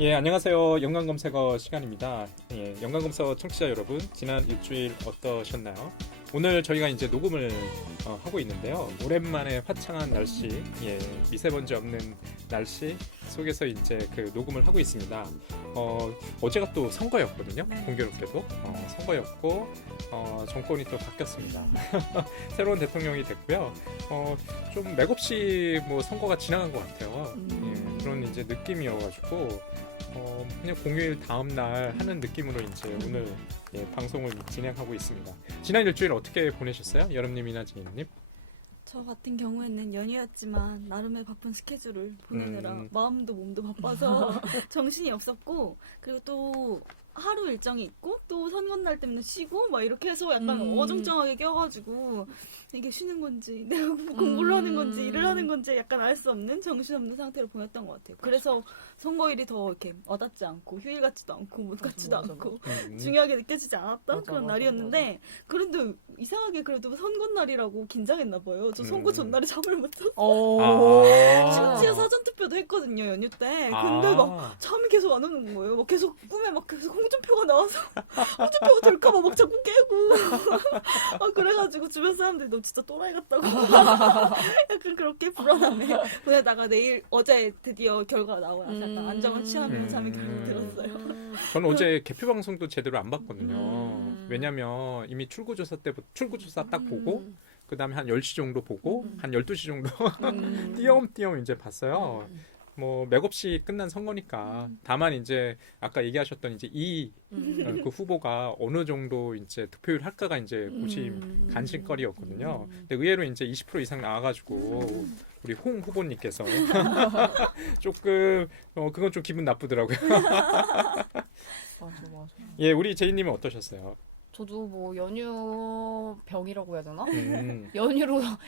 예, 안녕하세요. 연관검색어 시간입니다. 예, 연관검색어 청취자 여러분, 지난 일주일 어떠셨나요? 오늘 저희가 이제 녹음을 하고 있는데요. 오랜만에 화창한 날씨, 미세먼지 없는 날씨 속에서 이제 그 녹음을 하고 있습니다. 어제가 또 선거였거든요. 공교롭게도 선거였고 정권이 또 바뀌었습니다. 새로운 대통령이 됐고요. 좀 맥없이 뭐 선거가 지나간 것 같아요. 예, 그런 이제 느낌이어가지고. 그냥 공휴일 다음 날 하는 느낌으로 이제 오늘 방송을 진행하고 있습니다. 지난 일주일 어떻게 보내셨어요? 여름님이나 지인님? 저 같은 경우에는 연휴였지만 나름의 바쁜 스케줄을 보내느라 마음도 몸도 바빠서 정신이 없었고, 그리고 또 하루 일정이 있고 또 선거날 때문에 쉬고 막 이렇게 해서 약간 어정쩡하게 껴가지고 이게 쉬는 건지 내가 공부를 하는 건지 일을 하는 건지 약간 알 수 없는 정신없는 상태로 보냈던 것 같아요. 그래서 선거일이 더 이렇게 와닿지 않고 휴일 같지도 않고 못 같지도 않고 중요하게 느껴지지 않았던 그런 날이었는데, 그런데 이상하게 그래도 선거날이라고 긴장했나 봐요. 저 선거 전날에 잠을 못 잤어요. 심지어 사전투표도 했거든요, 연휴 때. 근데 막 잠이 계속 안 오는 거예요. 막 계속 꿈에 막 계속 홍준표가 나와서 홍준표가 될까봐 막 자꾸 깨고 그래가지고 주변 사람들이 너 진짜 또라이 같다고 약간 그렇게 불안함에 보내다가 어제 드디어 결과가 나와서 약간 안정을 취하면서 잠이 결국 들었어요. 저는 어제 개표 방송도 제대로 안 봤거든요. 왜냐면 이미 출구조사 딱 보고 그 다음에 한 10시 정도 보고 한 12시 정도 띄엄띄엄 이제 봤어요. 뭐 맥없이 끝난 선거니까. 다만 이제 아까 얘기하셨던 이제 그 후보가 어느 정도 이제 투표율 할까가 이제 고심 간신거리였거든요. 근데 의외로 이제 20% 이상 나와가지고 우리 홍 후보님께서 조금 그건 좀 기분 나쁘더라고요. 맞아. 예, 우리 제이님은 어떠셨어요? 저도 뭐 연휴병이라고 해야 되나?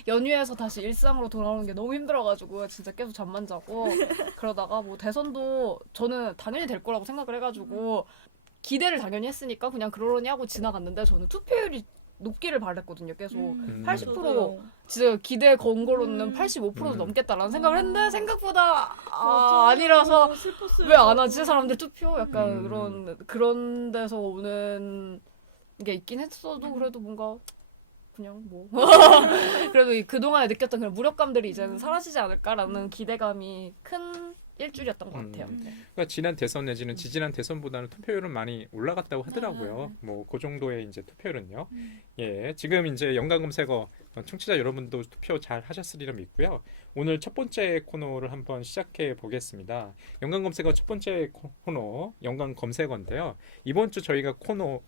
연휴에서 다시 일상으로 돌아오는 게 너무 힘들어가지고 진짜 계속 잠만 자고 그러다가 뭐 대선도 저는 당연히 될 거라고 생각을 해가지고 기대를 당연히 했으니까 그냥 그러려니 하고 지나갔는데, 저는 투표율이 높기를 바랬거든요. 계속 80% 진짜 기대 건 거로는 85%도 넘겠다라는 생각을 했는데 생각보다 아니라서 왜 안 하지 사람들 투표? 약간 그런 데서 오는 게 있긴 했어도 그래도 뭔가 그냥 뭐 그래도 그동안에 느꼈던 그런 무력감들이 이제는 사라지지 않을까라는 기대감이 큰 일주일이었던 것 같아요. 그러니까 지난 대선 내지는 지지난 대선보다는 투표율은 많이 올라갔다고 하더라고요. 뭐 그 정도의 이제 투표율은요. 예, 지금 이제 연관검색어 청취자 여러분도 투표 잘 하셨으리라 믿고요. 오늘 첫 번째 코너를 한번 시작해 보겠습니다. 연관검색어 첫 번째 코너 연관검색어인데요. 이번 주 저희가 코너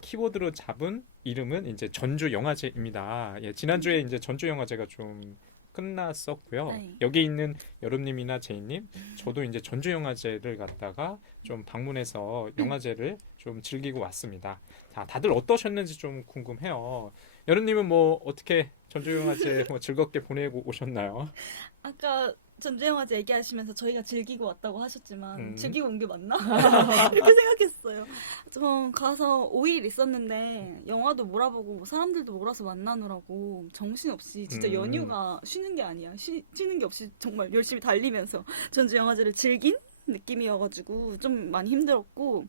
키워드로 잡은 이름은 이제 전주영화제입니다. 예, 지난주에 이제 전주영화제가 좀 끝났었고요. 네. 여기 있는 여름님이나 제이님, 저도 이제 전주영화제를 갔다가 좀 방문해서 영화제를 좀 즐기고 왔습니다. 자, 다들 어떠셨는지 좀 궁금해요. 여름님은 뭐 어떻게 전주영화제 뭐 즐겁게 보내고 오셨나요? 아까 전주영화제 얘기하시면서 저희가 즐기고 왔다고 하셨지만 즐기고 온 게 맞나? 이렇게 생각했어요. 저 가서 5일 있었는데 영화도 몰아보고 뭐 사람들도 몰아서 만나느라고 정신없이 진짜 연휴가 쉬는 게 아니야. 쉬는 게 없이 정말 열심히 달리면서 전주영화제를 즐긴 느낌이어가지고 좀 많이 힘들었고,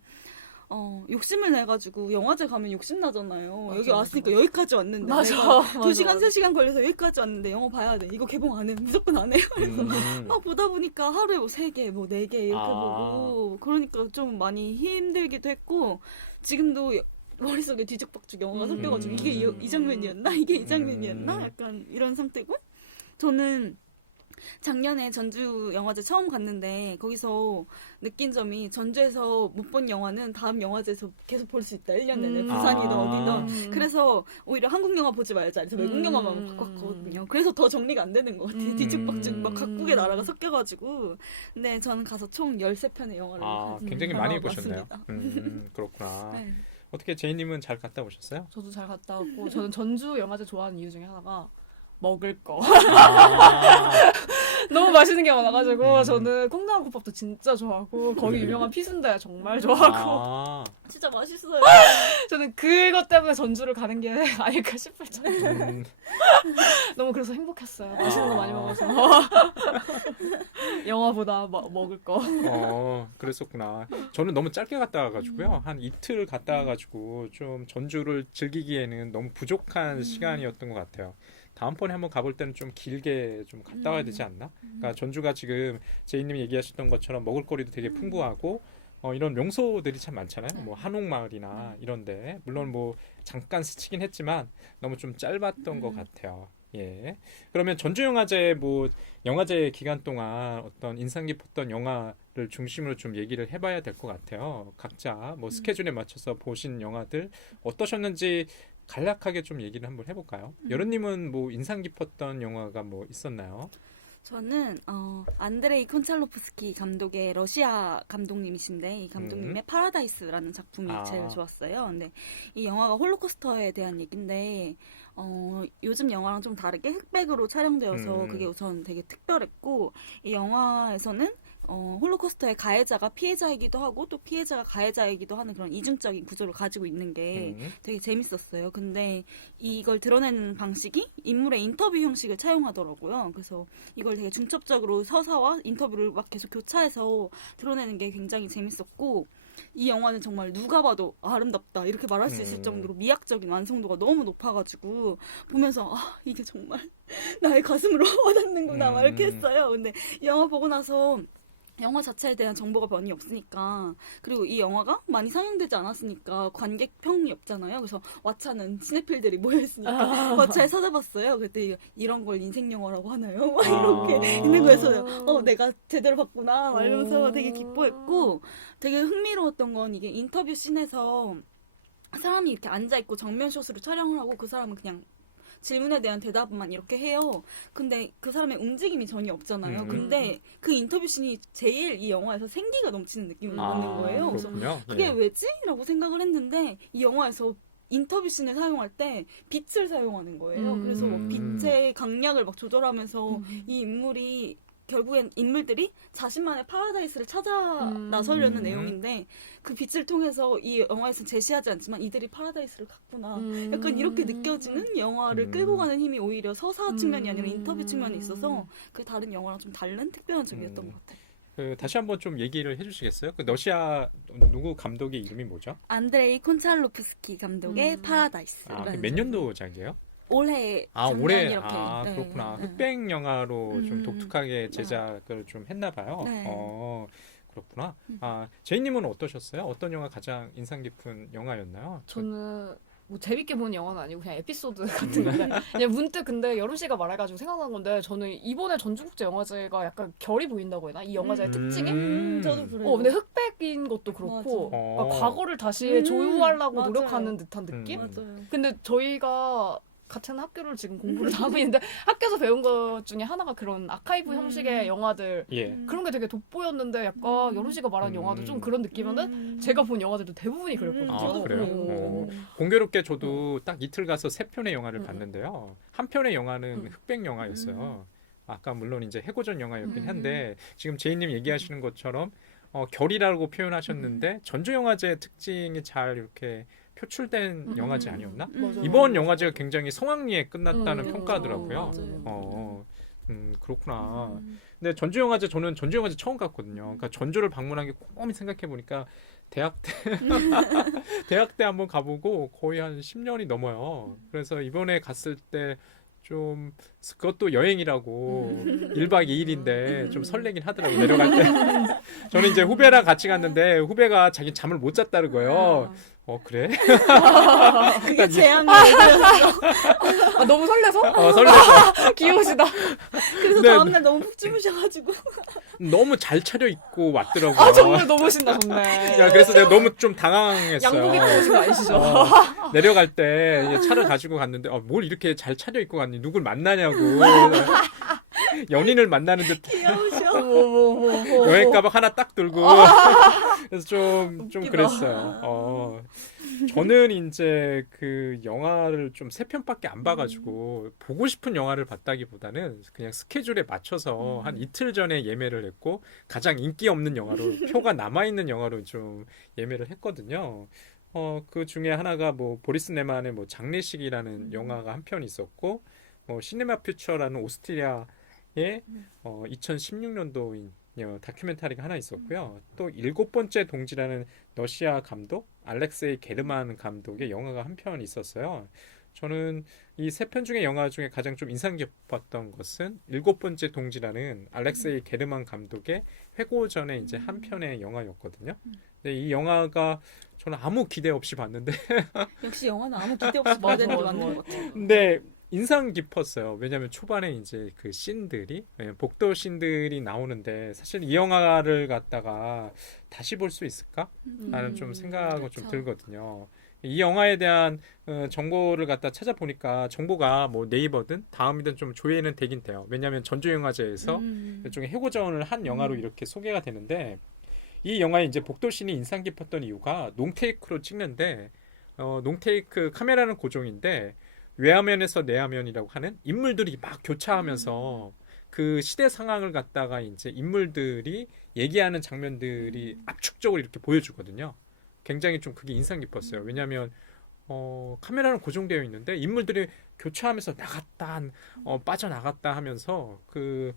욕심을 내가지고 영화제 가면 욕심나잖아요. 여기 왔으니까 여기까지 왔는데 내가 2시간, 3시간 걸려서 여기까지 왔는데 영화 봐야 돼. 이거 개봉 안 해. 무조건 안 해. 그래서 막 보다 보니까 하루에 뭐 3개, 뭐 4개 이렇게 보고, 그러니까 좀 많이 힘들기도 했고, 지금도 머릿속에 뒤죽박죽 영화가 섞여가지고 이게 이 장면이었나? 이게 이 장면이었나? 약간 이런 상태고, 저는 작년에 전주 영화제 처음 갔는데 거기서 느낀 점이, 전주에서 못 본 영화는 다음 영화제에서 계속 볼 수 있다. 1년 내내 부산이든 어디든. 그래서 오히려 한국 영화 보지 말자 해서 외국 영화만 바꿨거든요. 그래서 더 정리가 안 되는 것 같아요. 뒤죽박죽 막 각국의 나라가 섞여가지고. 근데 저는 가서 총 13편의 영화를 굉장히 많이 보셨네요. 그렇구나. 네. 어떻게 제이님은 잘 갔다 오셨어요? 저도 잘 갔다 왔고, 저는 전주 영화제 좋아하는 이유 중에 하나가 먹을 거. 너무 맛있는 게 많아가지고 음. 저는 콩나물국밥도 진짜 좋아하고 거기 유명한 피순대 정말 좋아하고 아, 진짜 맛있어요. 저는 그것 때문에 전주를 가는 게 아닐까 싶을 정도. 음, 너무 그래서 행복했어요. 맛있는 거 많이 먹어서. 영화보다 먹을 거. 그랬었구나. 저는 너무 짧게 갔다 와가지고요. 한 이틀 갔다 와가지고 좀 전주를 즐기기에는 너무 부족한 시간이었던 것 같아요. 다음번에 한번 가볼 때는 좀 길게 좀 갔다 와야 되지 않나? 그러니까 전주가 지금 제이님이 얘기하셨던 것처럼 먹을거리도 되게 풍부하고 이런 명소들이 참 많잖아요. 뭐 한옥마을이나 이런데 물론 뭐 잠깐 스치긴 했지만 너무 좀 짧았던 것 같아요. 예. 그러면 전주영화제 뭐 영화제 기간 동안 어떤 인상 깊었던 영화를 중심으로 좀 얘기를 해봐야 될 것 같아요. 각자 뭐 스케줄에 맞춰서 보신 영화들 어떠셨는지 간략하게 좀 얘기를 한번 해볼까요? 여름님은 뭐 인상 깊었던 영화가 뭐 있었나요? 저는 안드레이 콘찰로프스키 감독의 러시아 감독님이신데 이 감독님의 파라다이스라는 작품이 제일 좋았어요. 근데 이 영화가 홀로코스터에 대한 얘기인데 요즘 영화랑 좀 다르게 흑백으로 촬영되어서 그게 우선 되게 특별했고 이 영화에서는 홀로코스터의 가해자가 피해자이기도 하고 또 피해자가 가해자이기도 하는 그런 이중적인 구조를 가지고 있는 게 되게 재밌었어요. 근데 이걸 드러내는 방식이 인물의 인터뷰 형식을 차용하더라고요. 그래서 이걸 되게 중첩적으로 서사와 인터뷰를 막 계속 교차해서 드러내는 게 굉장히 재밌었고 이 영화는 정말 누가 봐도 아름답다 이렇게 말할 수 있을 정도로 미학적인 완성도가 너무 높아가지고 보면서 이게 정말 나의 가슴으로 와닿는구나 막 이렇게 했어요. 근데 이 영화 보고 나서 영화 자체에 대한 정보가 많이 없으니까 그리고 이 영화가 많이 상영되지 않았으니까 관객 평이 없잖아요. 그래서 왓챠는 시네필들이 모여있으니까 왓챠에 찾아봤어요. 그때 이런 걸 인생 영화라고 하나요? 막 이렇게 있는 거여서 내가 제대로 봤구나 막 이러면서 되게 기뻐했고 되게 흥미로웠던 건 이게 인터뷰 씬에서 사람이 이렇게 앉아있고 정면샷으로 촬영을 하고 그 사람은 그냥 질문에 대한 대답만 이렇게 해요. 근데 그 사람의 움직임이 전혀 없잖아요. 근데 그 인터뷰 씬이 제일 이 영화에서 생기가 넘치는 느낌을 받는 거예요. 그래서 그렇군요. 그게 왜지? 라고 생각을 했는데 이 영화에서 인터뷰 씬을 사용할 때 빛을 사용하는 거예요. 그래서 빛의 강약을 막 조절하면서 이 인물이 결국엔 인물들이 자신만의 파라다이스를 찾아 나서려는 내용인데 그 빛을 통해서 이 영화에서 제시하지 않지만 이들이 파라다이스를 갔구나 약간 이렇게 느껴지는 영화를 끌고 가는 힘이 오히려 서사 측면이 아니라 인터뷰 측면에 있어서 그 다른 영화랑 좀 다른 특별한 점이었던 것 같아요. 다시 한번 좀 얘기를 해주시겠어요? 그 러시아 누구 감독의 이름이 뭐죠? 안드레이 콘찰로프스키 감독의 파라다이스. 몇 년도작이에요? 올해 올해 이렇게. 네, 그렇구나. 네. 흑백 영화로 좀 독특하게 제작을 좀 했나 봐요. 네. 그렇구나. 제이님은 어떠셨어요? 어떤 영화 가장 인상 깊은 영화였나요? 저는 뭐 재밌게 본 영화는 아니고 그냥 에피소드 같은 건데 그냥 문득 근데 여름 씨가 말해가지고 생각난 건데 저는 이번에 전주국제영화제가 약간 결이 보인다고 해야 되나? 이 영화제의 특징이? 저도 그래요. 근데 흑백인 것도 그렇고 그러니까 과거를 다시 조우하려고 맞아요. 노력하는 듯한 느낌? 맞아요. 근데 저희가 같은 학교를 지금 공부를 하고 있는데 학교에서 배운 것 중에 하나가 그런 아카이브 형식의 영화들 예. 그런 게 되게 돋보였는데 약간 여름 씨가 말한 영화도 좀 그런 느낌인데 제가 본 영화들도 대부분이 그랬거든요. 저도 그래요? 공교롭게 저도 딱 이틀 가서 3편의 영화를 봤는데요. 한 편의 영화는 흑백 영화였어요. 아까 물론 이제 해고전 영화였긴 한데 지금 제이님 얘기하시는 것처럼 결이라고 표현하셨는데 전주영화제의 특징이 잘 이렇게 표출된 영화제 아니었나? 이번 영화제가 굉장히 성황리에 끝났다는 평가더라고요. 그렇구나. 근데 전주영화제 저는 전주영화제 처음 갔거든요. 그러니까 전주를 방문한 게 곰곰이 생각해 보니까 대학 때 한번 가보고 거의 한 10년이 넘어요. 그래서 이번에 갔을 때 좀 그것도 여행이라고 1박 2일인데 좀 설레긴 하더라고요. 내려갈 때. 저는 이제 후배랑 같이 갔는데 후배가 자기 잠을 못 잤다는 거예요. 그래? 그게 재앙이었어. 너무 설레서? 설레서. 귀여우시다. 그래서 다음날 너무 푹 주무셔가지고. 너무 잘 차려입고 왔더라고요. 정말 너무 신나셨네. 야, 그래서 내가 너무 좀 당황했어요. 양복 입고 오신 거 아니시죠? 내려갈 때 차를 가지고 갔는데 뭘 이렇게 잘 차려입고 갔니? 누굴 만나냐고. 연인을 만나는 듯 귀여우셔. 여행 가방 하나 딱 들고 그래서 좀 웃기다. 그랬어요. 저는 이제 그 영화를 좀 3편밖에 안 봐가지고 보고 싶은 영화를 봤다기보다는 그냥 스케줄에 맞춰서 한 이틀 전에 예매를 했고 가장 인기 없는 영화로 표가 남아있는 영화로 좀 예매를 했거든요. 그 중에 하나가 뭐 보리스 네만의 뭐 장례식이라는 영화가 한 편 있었고 뭐 시네마 퓨처라는 오스트리아의 2016년도인 다큐멘터리가 하나 있었고요. 또 7번째 동지라는 러시아 감독 알렉세이 게르만 감독의 영화가 한 편 있었어요. 저는 이 3편 중에 영화 중에 가장 좀 인상 깊었던 것은 7번째 동지라는 알렉세이 게르만 감독의 회고 전에 이제 한 편의 영화였거든요. 근데 이 영화가 저는 아무 기대 없이 봤는데 역시 영화는 아무 기대 없이 봐야 되는 게 맞아, 맞는 맞아. 것 같아요. 근데 인상 깊었어요. 왜냐하면 초반에 이제 그 씬들이 복도 씬들이 나오는데 사실 이 영화를 갖다가 다시 볼 수 있을까? 라는 좀 생각은 좀 그쵸. 들거든요. 이 영화에 대한 정보를 갖다 찾아보니까 정보가 뭐 네이버든 다음이든 좀 조회는 되긴 돼요. 왜냐하면 전주영화제에서 일종의 해고전을 한 영화로 이렇게 소개가 되는데 이 영화에 이제 복도씬이 인상 깊었던 이유가 롱테이크로 찍는데 롱테이크 카메라는 고정인데 외화면에서 내화면이라고 하는 인물들이 막 교차하면서 그 시대 상황을 갖다가 이제 인물들이 얘기하는 장면들이 압축적으로 이렇게 보여주거든요. 굉장히 좀 그게 인상 깊었어요. 왜냐하면 카메라는 고정되어 있는데 인물들이 교차하면서 나갔다 빠져나갔다 하면서 그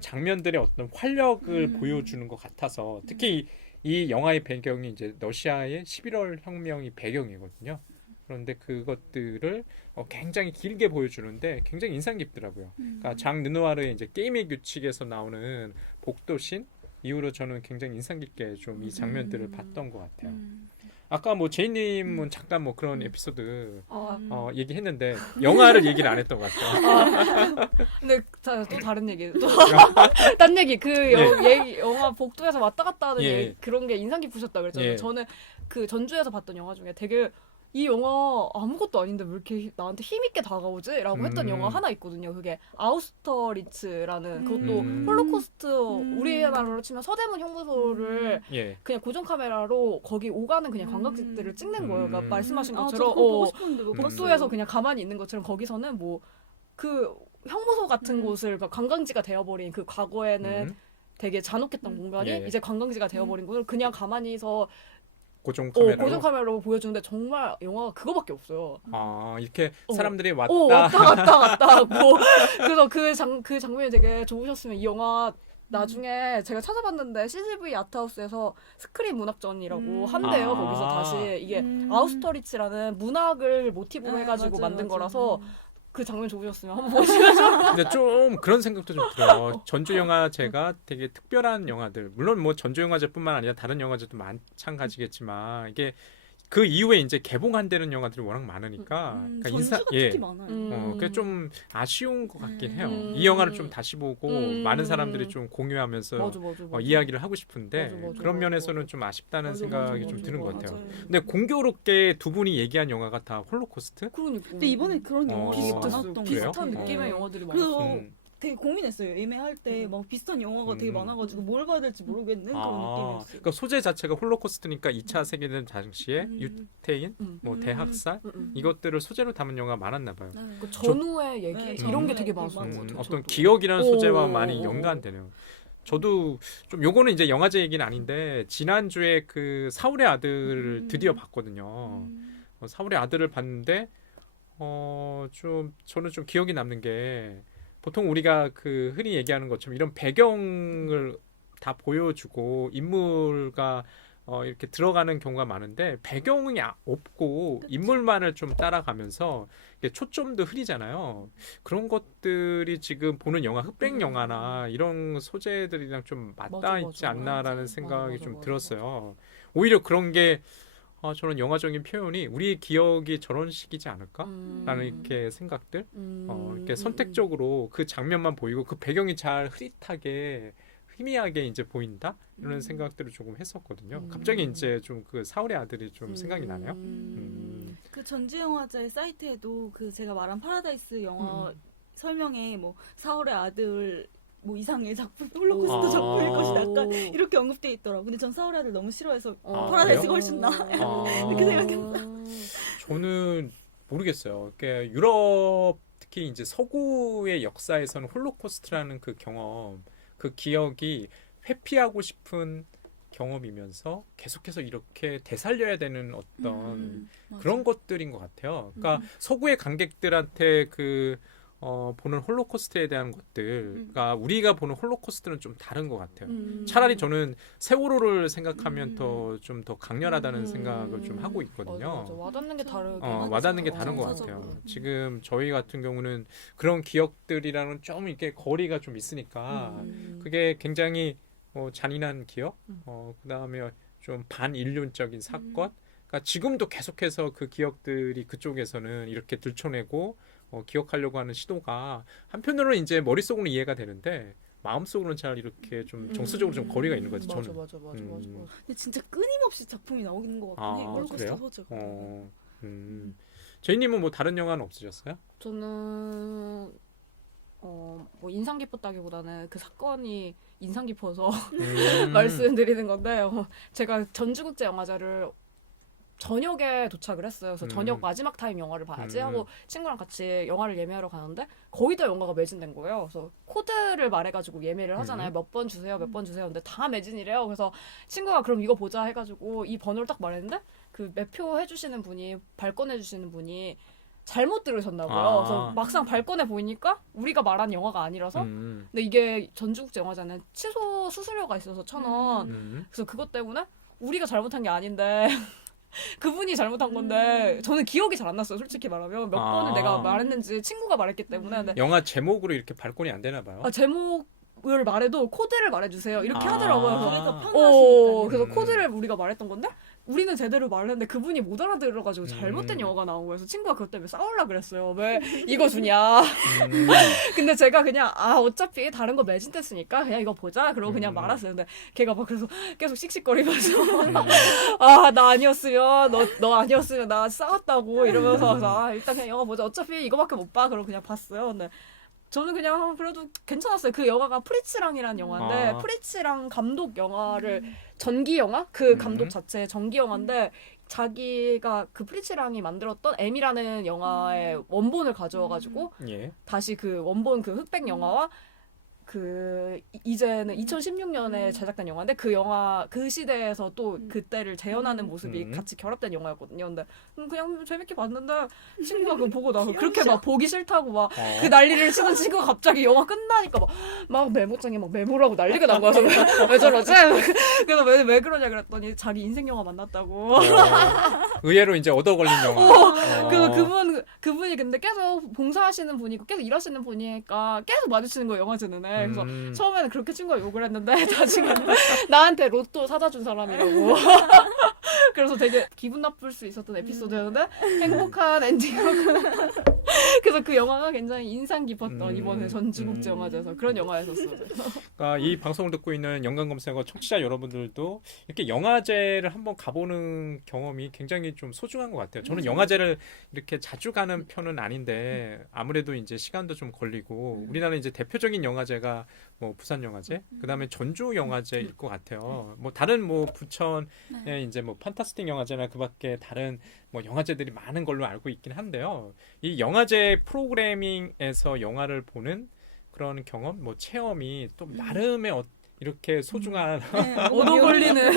장면들의 어떤 활력을 보여주는 것 같아서 특히 이 영화의 배경이 이제 러시아의 11월 혁명이 배경이거든요. 그런데 그것들을 굉장히 길게 보여주는데 굉장히 인상 깊더라고요. 그러니까 장 르누아르의 이제 게임의 규칙에서 나오는 복도신 이후로 저는 굉장히 인상 깊게 좀 이 장면들을 봤던 것 같아요. 아까 뭐 제이님은 잠깐 뭐 그런 에피소드 얘기했는데 영화를 얘기를 안 했던 것 같아요. 근데 또 다른 얘기, 딴 얘기. 영화 복도에서 왔다 갔다 하는 예. 얘기, 그런 게 인상 깊으셨다 그랬잖아요. 예. 저는 그 전주에서 봤던 영화 중에 되게 이 영화 아무것도 아닌데 왜 이렇게 나한테 힘있게 다가오지? 라고 했던 영화 하나 있거든요. 그게 아우스터리츠라는 그것도 홀로코스트 우리나라로 치면 서대문 형무소를 예. 그냥 고정 카메라로 거기 오가는 그냥 관광객들을 찍는 거예요. 그러니까 말씀하신 저 것처럼 그거 보고 싶었는데 못 복도에서 봤어요. 그냥 가만히 있는 것처럼 거기서는 뭐 그 형무소 같은 곳을 그러니까 관광지가 되어버린 그 과거에는 되게 잔혹했던 공간이 예. 이제 관광지가 되어버린 곳을 그냥 가만히서 고정 카메라로. 고정 카메라로 보여주는데 정말 영화가 그거밖에 없어요. 이렇게 사람들이 왔다. 왔다 갔다 하고 그래서 그 장면이 되게 좋으셨으면 이 영화 나중에 제가 찾아봤는데 CGV 아트하우스에서 스크린 문학전이라고 한대요. 거기서 다시 이게 아우스터리츠라는 문학을 모티브로 해가지고 만든 거라서 그 장면 좋으셨으면 한번 보시면. 근데 좀 그런 생각도 좀 들어요. 전주영화제가 되게 특별한 영화들, 물론 뭐 전주영화제뿐만 아니라 다른 영화제도 마찬가지겠지만 이게 그 이후에 이제 개봉 안 되는 영화들이 워낙 많으니까 그러니까 전주가 특히 많아요. 그게 좀 아쉬운 것 같긴 해요. 이 영화를 좀 다시 보고 많은 사람들이 좀 공유하면서 맞아. 이야기를 하고 싶은데 맞아. 그런 면에서는 좀 아쉽다는 생각이 좀 드는 것 같아요. 맞아요. 근데 공교롭게 두 분이 얘기한 영화가 다 홀로코스트? 그러니까. 근데 이번에 그런 영화들이 비슷했어요. 많았던 것 그래요? 같아요. 비슷한 느낌의 영화들이 그래서 많았어요. 되게 고민했어요. 예매할 때 막 비슷한 영화가 되게 많아가지고 뭘 봐야 될지 모르겠는 그런 느낌이었어요. 그러니까 소재 자체가 홀로코스트니까 2차 세계대전 당시에 유태인, 뭐 대학살 이것들을 소재로 담은 영화가 많았나 봐요. 그 전후의 얘기 네, 이런 게 전후의 되게 얘기 많았어요. 맞아요. 어떤 기억이라는 소재와 오. 많이 연관되네요. 저도 좀 요거는 이제 영화제 얘기는 아닌데 지난주에 그 사울의 아들을 드디어 봤거든요. 사울의 아들을 봤는데 좀 저는 좀 기억이 남는 게 보통 우리가 그 흔히 얘기하는 것처럼 이런 배경을 다 보여주고 인물과 이렇게 들어가는 경우가 많은데 배경이 없고 인물만을 좀 따라가면서 이게 초점도 흐리잖아요. 그런 것들이 지금 보는 영화 흑백 영화나 이런 소재들이랑 좀 맞닿아 맞아, 있지 맞아. 않나라는 맞아, 생각이 맞아, 좀 맞아. 들었어요. 오히려 그런 게 저는 영화적인 표현이 우리의 기억이 저런 식이지 않을까라는 이렇게 생각들 이렇게 선택적으로 그 장면만 보이고 그 배경이 잘 흐릿하게 희미하게 이제 보인다 이런 생각들을 조금 했었거든요. 갑자기 이제 좀 그 사울의 아들이 좀 생각이 나네요. 그 전주영화제 사이트에도 그 제가 말한 파라다이스 영화 설명에 뭐 4월의 아들 뭐 이상의 작품, 홀로코스트 작품일 것이다. 약간 이렇게 언급되어 있더라고. 근데 전 4월의 아들 너무 싫어해서 파라다이스가 훨씬 나아. 이렇게 생각했나? 저는 모르겠어요. 그러니까 유럽 특히 이제 서구의 역사에서는 홀로코스트라는 그 경험, 그 기억이 회피하고 싶은 경험이면서 계속해서 이렇게 되살려야 되는 어떤 그런 것들인 것 같아요. 그러니까 서구의 관객들한테 보는 홀로코스트에 대한 것들, 그러니까 우리가 보는 홀로코스트는 좀 다른 것 같아요. 차라리 저는 세월호를 생각하면 좀 더 강렬하다는 생각을 좀 하고 있거든요. 맞아. 와닿는 게 다르게. 와닿는 게 다른 것 같아요. 지금 저희 같은 경우는 그런 기억들이랑은 좀 이렇게 거리가 좀 있으니까 그게 굉장히 잔인한 기억, 그다음에 좀 반인륜적인 사건. 그러니까 지금도 계속해서 그 기억들이 그쪽에서는 이렇게 들춰내고 기억하려고 하는 시도가 한편으로는 이제 머릿속으로는 이해가 되는데 마음속으로는 잘 이렇게 좀 정서적으로 좀 거리가 있는 거죠. 저는. 맞아. 근데 진짜 끊임없이 작품이 나오는 것 같긴 해. 홀로코스트 소재가. 제이님은 뭐 다른 영화는 없으셨어요? 저는 뭐 인상 깊었다기보다는 그 사건이 인상 깊어서 말씀드리는 건데 제가 전주국제영화제를 저녁에 도착을 했어요. 그래서 저녁 마지막 타임 영화를 봐야지 하고 친구랑 같이 영화를 예매하러 가는데 거의 다 영화가 매진된 거예요. 그래서 코드를 말해가지고 예매를 하잖아요. 몇 번 주세요, 몇 번 주세요. 근데 다 매진이래요. 그래서 친구가 그럼 이거 보자 해가지고 이 번호를 딱 말했는데 그 매표 해주시는 분이 발권해주시는 분이 잘못 들으셨나고요. 그래서 막상 발권해 보이니까 우리가 말한 영화가 아니라서 근데 이게 전주국제영화제는 취소 수수료가 있어서 1,000원. 그래서 그것 때문에 우리가 잘못한 게 아닌데 그분이 잘못한 건데 저는 기억이 잘 안 났어요. 솔직히 말하면 몇 번을 내가 말했는지 친구가 말했기 때문에 근데 영화 제목으로 이렇게 발권이 안 되나 봐요. 제목을 말해도 코드를 말해주세요 이렇게 하더라고요. 그래서 그래서 코드를 우리가 말했던 건데 우리는 제대로 말했는데 그분이 못 알아들어가지고 잘못된 영화가 나온 거예요. 그래서 친구가 그것 때문에 싸우려고 그랬어요. 왜 이거 주냐. 근데 제가 그냥 어차피 다른 거 매진됐으니까 그냥 이거 보자 그러고 그냥 말았어요. 근데 걔가 막 그래서 계속 씩씩거리면서 나 아니었으면 너 아니었으면 나 싸웠다고 이러면서 그래서 일단 그냥 영화 보자. 어차피 이거밖에 못 봐. 그러고 그냥 봤어요. 근데 저는 그냥 그래도 괜찮았어요. 그 영화가 프리츠랑이라는 영화인데 프리츠랑 감독 영화를 전기 영화? 그 감독 자체 전기 영화인데 자기가 그 프리츠랑이 만들었던 M이라는 영화의 원본을 가져와가지고 다시 그 원본 그 흑백 영화와 이제는 2016년에 제작된 영화인데 그 영화 그 시대에서 또 그때를 재현하는 모습이 같이 결합된 영화였거든요. 근데 그냥 재밌게 봤는데 친구가 그거 보고 나 그렇게 막 보기 싫다고 막 그 난리를 치던 친구가 갑자기 영화 끝나니까 막 메모장에 막 메모라고 난리가 난 거야. 그래서 왜 저러지? 그래서 왜 그러냐 그랬더니 자기 인생 영화 만났다고. 의외로 이제 얻어 걸린 영화. 그래서 그분이 근데 계속 봉사하시는 분이고 계속 일하시는 분이니까 계속 마주치는 거예요. 영화제는. 그래서 처음에는 그렇게 친구가 욕을 했는데 나중에는 나한테 로또 사다 준 사람이라고. 그래서 되게 기분 나쁠 수 있었던 에피소드였는데 행복한 엔딩이었고 그래서 그 영화가 굉장히 인상 깊었던 이번에 전주국제영화제에서 그런 영화였었어요. 그러니까 이 방송을 듣고 있는 연관검색어 청취자 여러분들도 이렇게 영화제를 한번 가보는 경험이 굉장히 좀 소중한 것 같아요. 저는 영화제를 이렇게 자주 가는 편은 아닌데 아무래도 이제 시간도 좀 걸리고 우리나라 이제 대표적인 영화제가 뭐 부산 영화제, 그다음에 전주 영화제일 것 같아요. 뭐 다른 뭐 부천에 이제 뭐 판타스틱 영화제나 그밖에 다른 뭐 영화제들이 많은 걸로 알고 있긴 한데요. 이 영화제 프로그래밍에서 영화를 보는 그런 경험, 뭐 체험이 또 나름의 이렇게 소중한 얻어 걸리는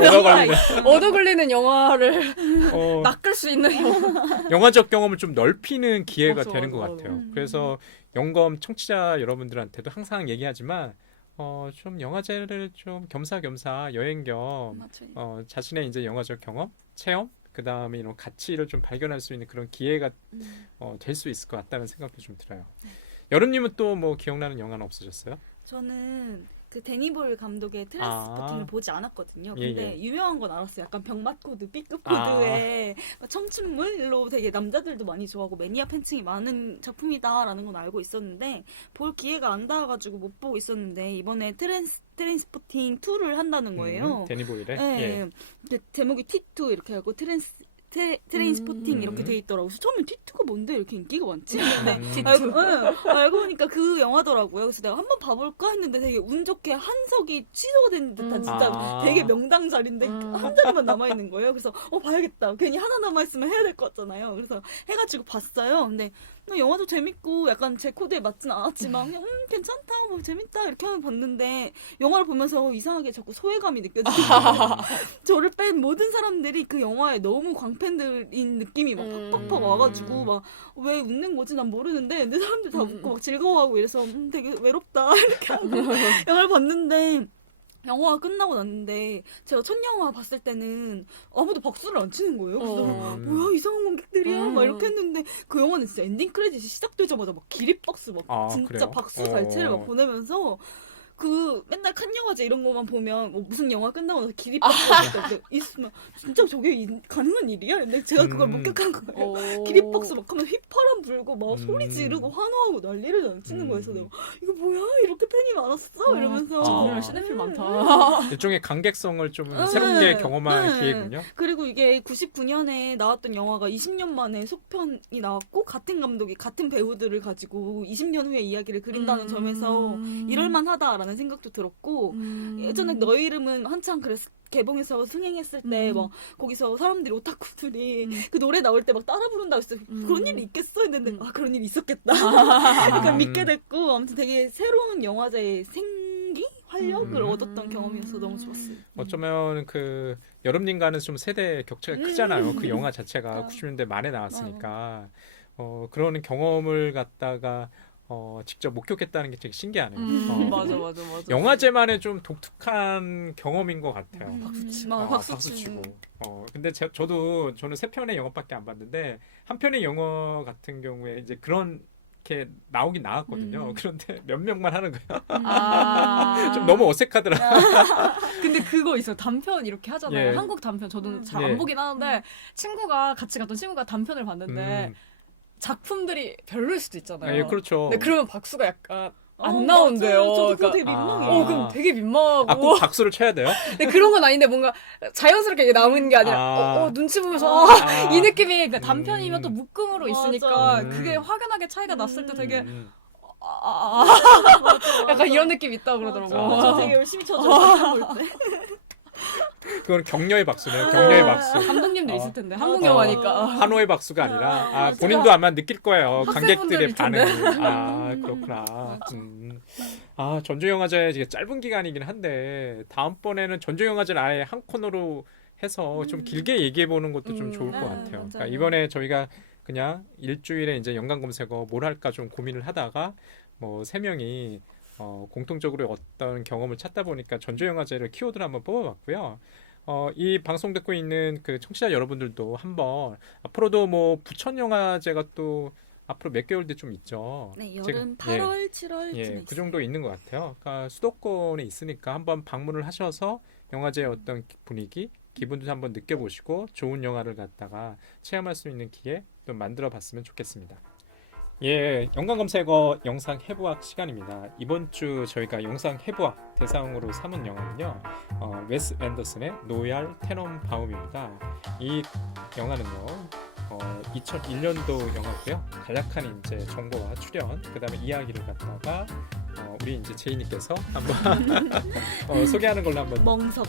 영화를 낚을 수 있는 영화적 경험을 좀 넓히는 기회가 되는 것 같아요. 그래서 영검 청취자 여러분들한테도 항상 얘기하지만 좀 영화제를 좀 겸사겸사 여행 겸 자신의 이제 영화적 경험, 체험, 그 다음에 이런 가치를 좀 발견할 수 있는 그런 기회가 될 수 있을 것 같다는 생각도 좀 들어요. 여름님은 또 뭐 기억나는 영화는 없으셨어요? 저는 그 데니볼 감독의 트랜스포팅을 보지 않았거든요. 근데 유명한 건 알았어요. 약간 병맛 코드, B급 코드에 청춘물로 되게 남자들도 많이 좋아하고 매니아 팬층이 많은 작품이다라는 건 알고 있었는데 볼 기회가 안 닿아가지고 못 보고 있었는데 이번에 트랜스포팅 2를 한다는 거예요. 데니볼이래? 네. 제목이 T2 이렇게 하고 트레인 스포팅 이렇게 돼 있더라고요. 그래서 처음에 T2가 뭔데 이렇게 인기가 많지? 근데 T2. 알고 보니까 그 영화더라고요. 그래서 내가 한번 봐볼까 했는데 되게 운 좋게 한석이 취소가 된 듯한 진짜 되게 명당 자리인데 한 자리만 남아있는 거예요. 그래서 봐야겠다. 괜히 하나 남아있으면 해야 될 것 같잖아요. 그래서 해가지고 봤어요. 근데 영화도 재밌고 약간 제 코드에 맞진 않았지만 그냥 괜찮다 뭐 재밌다 이렇게 하면 봤는데 영화를 보면서 이상하게 자꾸 소외감이 느껴지더라고요. 저를 뺀 모든 사람들이 그 영화에 너무 광팬들인 느낌이 막 팍팍팍 와가지고 막 왜 웃는 거지 난 모르는데 근데 사람들 다 웃고 막 즐거워하고 이래서 되게 외롭다 이렇게 하고 영화를 봤는데 영화가 끝나고 났는데 제가 첫 영화 봤을 때는 아무도 박수를 안 치는 거예요. 그래서 뭐야 이상한 관객들이야 막 이렇게 했는데 그 영화는 진짜 엔딩 크레딧이 시작되자마자 막 기립박수 막 진짜 그래요? 박수 갈채를 막 보내면서 그 맨날 칸 영화제 이런 거만 보면 뭐 무슨 영화 끝나고 나서 기립박수 있으면 진짜 저게 가능한 일이야? 근데 제가 그걸 목격한 거예요. 기립박수 막 하면 휘파람 불고 막 소리 지르고 환호하고 난리를 치는 거여서 내가 이거 뭐야 이렇게 팬이 많았어 이러면서 정말 시네필 많다. 일종의 관객성을 좀 새롭게 경험할 기회군요. 그리고 이게 99년에 나왔던 영화가 20년 만에 속편이 나왔고 같은 감독이 같은 배우들을 가지고 20년 후의 이야기를 그린다는 점에서 이럴만하다라는 생각도 들었고 예전에 너 이름은 한창 개봉해서 승행했을 때 막 거기서 사람들이 오타쿠들이 그 노래 나올 때 막 따라 부른다고 했어요. 그런 일이 있겠어 했는데 그런 일이 있었겠다. 그러니까 믿게 됐고 아무튼 되게 새로운 영화제의 생기? 활력을 얻었던 경험이어서 너무 좋았어요. 어쩌면 그 여름님과는 좀 세대 격차가 크잖아요. 그 영화 자체가 90년대 말에 나왔으니까 그런 경험을 갖다가 직접 목격했다는 게 되게 신기하네요. 맞아. 영화제만의 좀 독특한 경험인 것 같아요. 박수 치고. 근데 저는 3편의 영화밖에 안 봤는데 한 편의 영화 같은 경우에 이제 그런 게 나오긴 나왔거든요. 그런데 몇 명만 하는 거야. 좀 너무 어색하더라. 근데 그거 있어요. 단편 이렇게 하잖아요. 예. 한국 단편 저도 잘 안 보긴 하는데 같이 갔던 친구가 단편을 봤는데 작품들이 별로일 수도 있잖아요. 예, 그렇죠. 근데 그러면 박수가 약간 안 나온대요. 맞아요. 저도 그거 그러니까, 되게 민망해요. 그럼 되게 민망하고. 꼭 박수를 쳐야 돼요? 근데 그런 건 아닌데 뭔가 자연스럽게 나오는 게 아니라 눈치 보면서 이 느낌이 그러니까 단편이면 또 묶음으로 있으니까 그게 확연하게 차이가 났을 때 되게 약간 이런 느낌이 있다고 그러더라고. 저 되게 열심히 쳐줘요. 볼 때. 그건 격려의 박수네요. 격려의 박수. 감독님도 있을 텐데 한국 영화니까. 환호의 박수가 아니라 본인도 아마 느낄 거예요. 관객들의 반응을. 그렇구나. 전주영화제 이게 짧은 기간이긴 한데 다음번에는 전주영화제를 아예 한 코너로 해서 좀 길게 얘기해 보는 것도 좀 좋을 것 같아요. 그러니까 이번에 저희가 그냥 일주일에 이제 연관 검색어 뭘 할까 좀 고민을 하다가 뭐 3명이 공통적으로 어떤 경험을 찾다 보니까 전주영화제를 키워드로 한번 뽑아봤고요. 이 방송 듣고 있는 그 청취자 여러분들도 한번 앞으로도 뭐 부천영화제가 또 앞으로 몇 개월 뒤 좀 있죠. 네, 여름 8월, 7월 그 정도 있는 것 같아요. 그러니까 수도권에 있으니까 한번 방문을 하셔서 영화제의 어떤 분위기, 기분도 한번 느껴보시고 좋은 영화를 갖다가 체험할 수 있는 기회 또 만들어봤으면 좋겠습니다. 예, 연관 검색어 영상 해부학 시간입니다. 이번 주 저희가 영상 해부학 대상으로 삼은 영화는요, 웨스 앤더슨의 로얄 테넌바움입니다. 이 영화는요, 2001년도 영화고요. 간략한 이제 정보와 출연, 그다음에 이야기를 갖다가 우리 이제 제이님께서 한번 소개하는 걸로 한번 멍석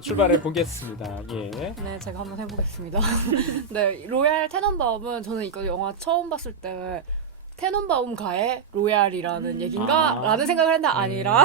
출발해 보겠습니다. 예. 네, 제가 한번 해보겠습니다. 네, 로얄 테넌바움은 저는 이거 영화 처음 봤을 때 테넌바움가의 로얄이라는 얘긴가? 라는 생각을 했는데 아니라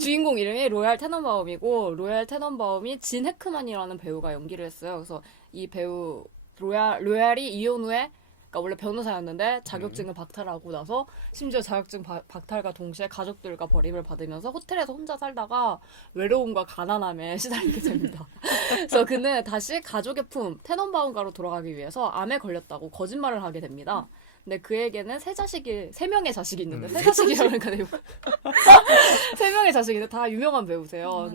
주인공 이름이 로얄 테넌바움이고 로얄 테넌바움이 진 해크만이라는 배우가 연기를 했어요. 그래서 이 배우 로얄이 이혼 후에 그러니까 원래 변호사였는데 자격증을 박탈하고 나서 심지어 자격증 박탈과 동시에 가족들과 버림을 받으면서 호텔에서 혼자 살다가 외로움과 가난함에 시달리게 됩니다. 그래서 그는 다시 가족의 품 테넌바움가로 돌아가기 위해서 암에 걸렸다고 거짓말을 하게 됩니다. 근데 그에게는 3명의 자식이 있는데 세 자식이라고 하니까 내가 3명의 자식인데 다 유명한 배우세요.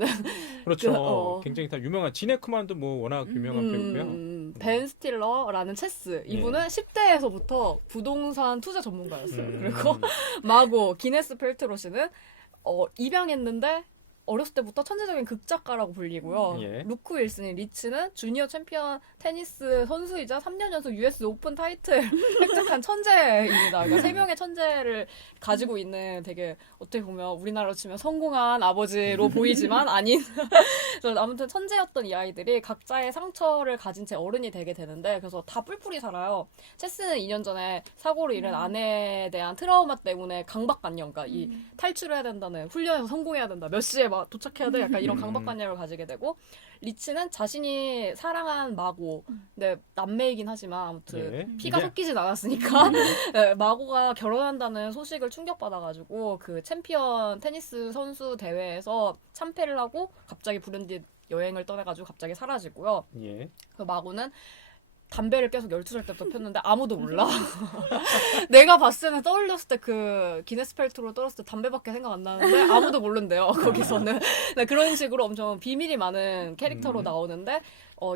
그렇죠. 굉장히 다 유명한 지네크만도 뭐 워낙 유명한 배우고요. 벤 스틸러라는 체스 이분은 10대에서부터 부동산 투자 전문가였어요. 그리고 마고 기네스 펠트로 씨는 입양했는데 어렸을 때부터 천재적인 극작가라고 불리고요. 예. 루크 윌슨인 리치는 주니어 챔피언 테니스 선수이자 3년 연속 US 오픈 타이틀 획득한 천재입니다. 그러니까 3명의 천재를 가지고 있는 되게 어떻게 보면 우리나라로 치면 성공한 아버지로 보이지만 아닌 그래서 아무튼 천재였던 이 아이들이 각자의 상처를 가진 채 어른이 되게 되는데 그래서 다 뿔뿔이 살아요. 체스는 2년 전에 사고로 잃은 아내에 대한 트라우마 때문에 강박관념, 그러니까 이 탈출해야 된다는 훈련에서 성공해야 된다, 몇 시에 막 도착해야 돼, 약간 이런 강박관념을 가지게 되고 리치는 자신이 사랑한 마고, 근데 남매이긴 하지만 아무튼 예. 피가 이게- 섞이진 않았으니까 네, 마고가 결혼한다는 소식을 충격받아가지고 그 챔피언 테니스 선수 대회에서 참패를 하고 갑자기 불현듯 여행을 떠나가지고 갑자기 사라지고요. 예. 그 마고는 담배를 계속 12살 때부터 폈는데 아무도 몰라. 내가 봤을 때는 떠올렸을 때 그 기네스 펠트로 떨었을 때 담배밖에 생각 안 나는데 아무도 모른대요. 거기서는. 네, 그런 식으로 엄청 비밀이 많은 캐릭터로 나오는데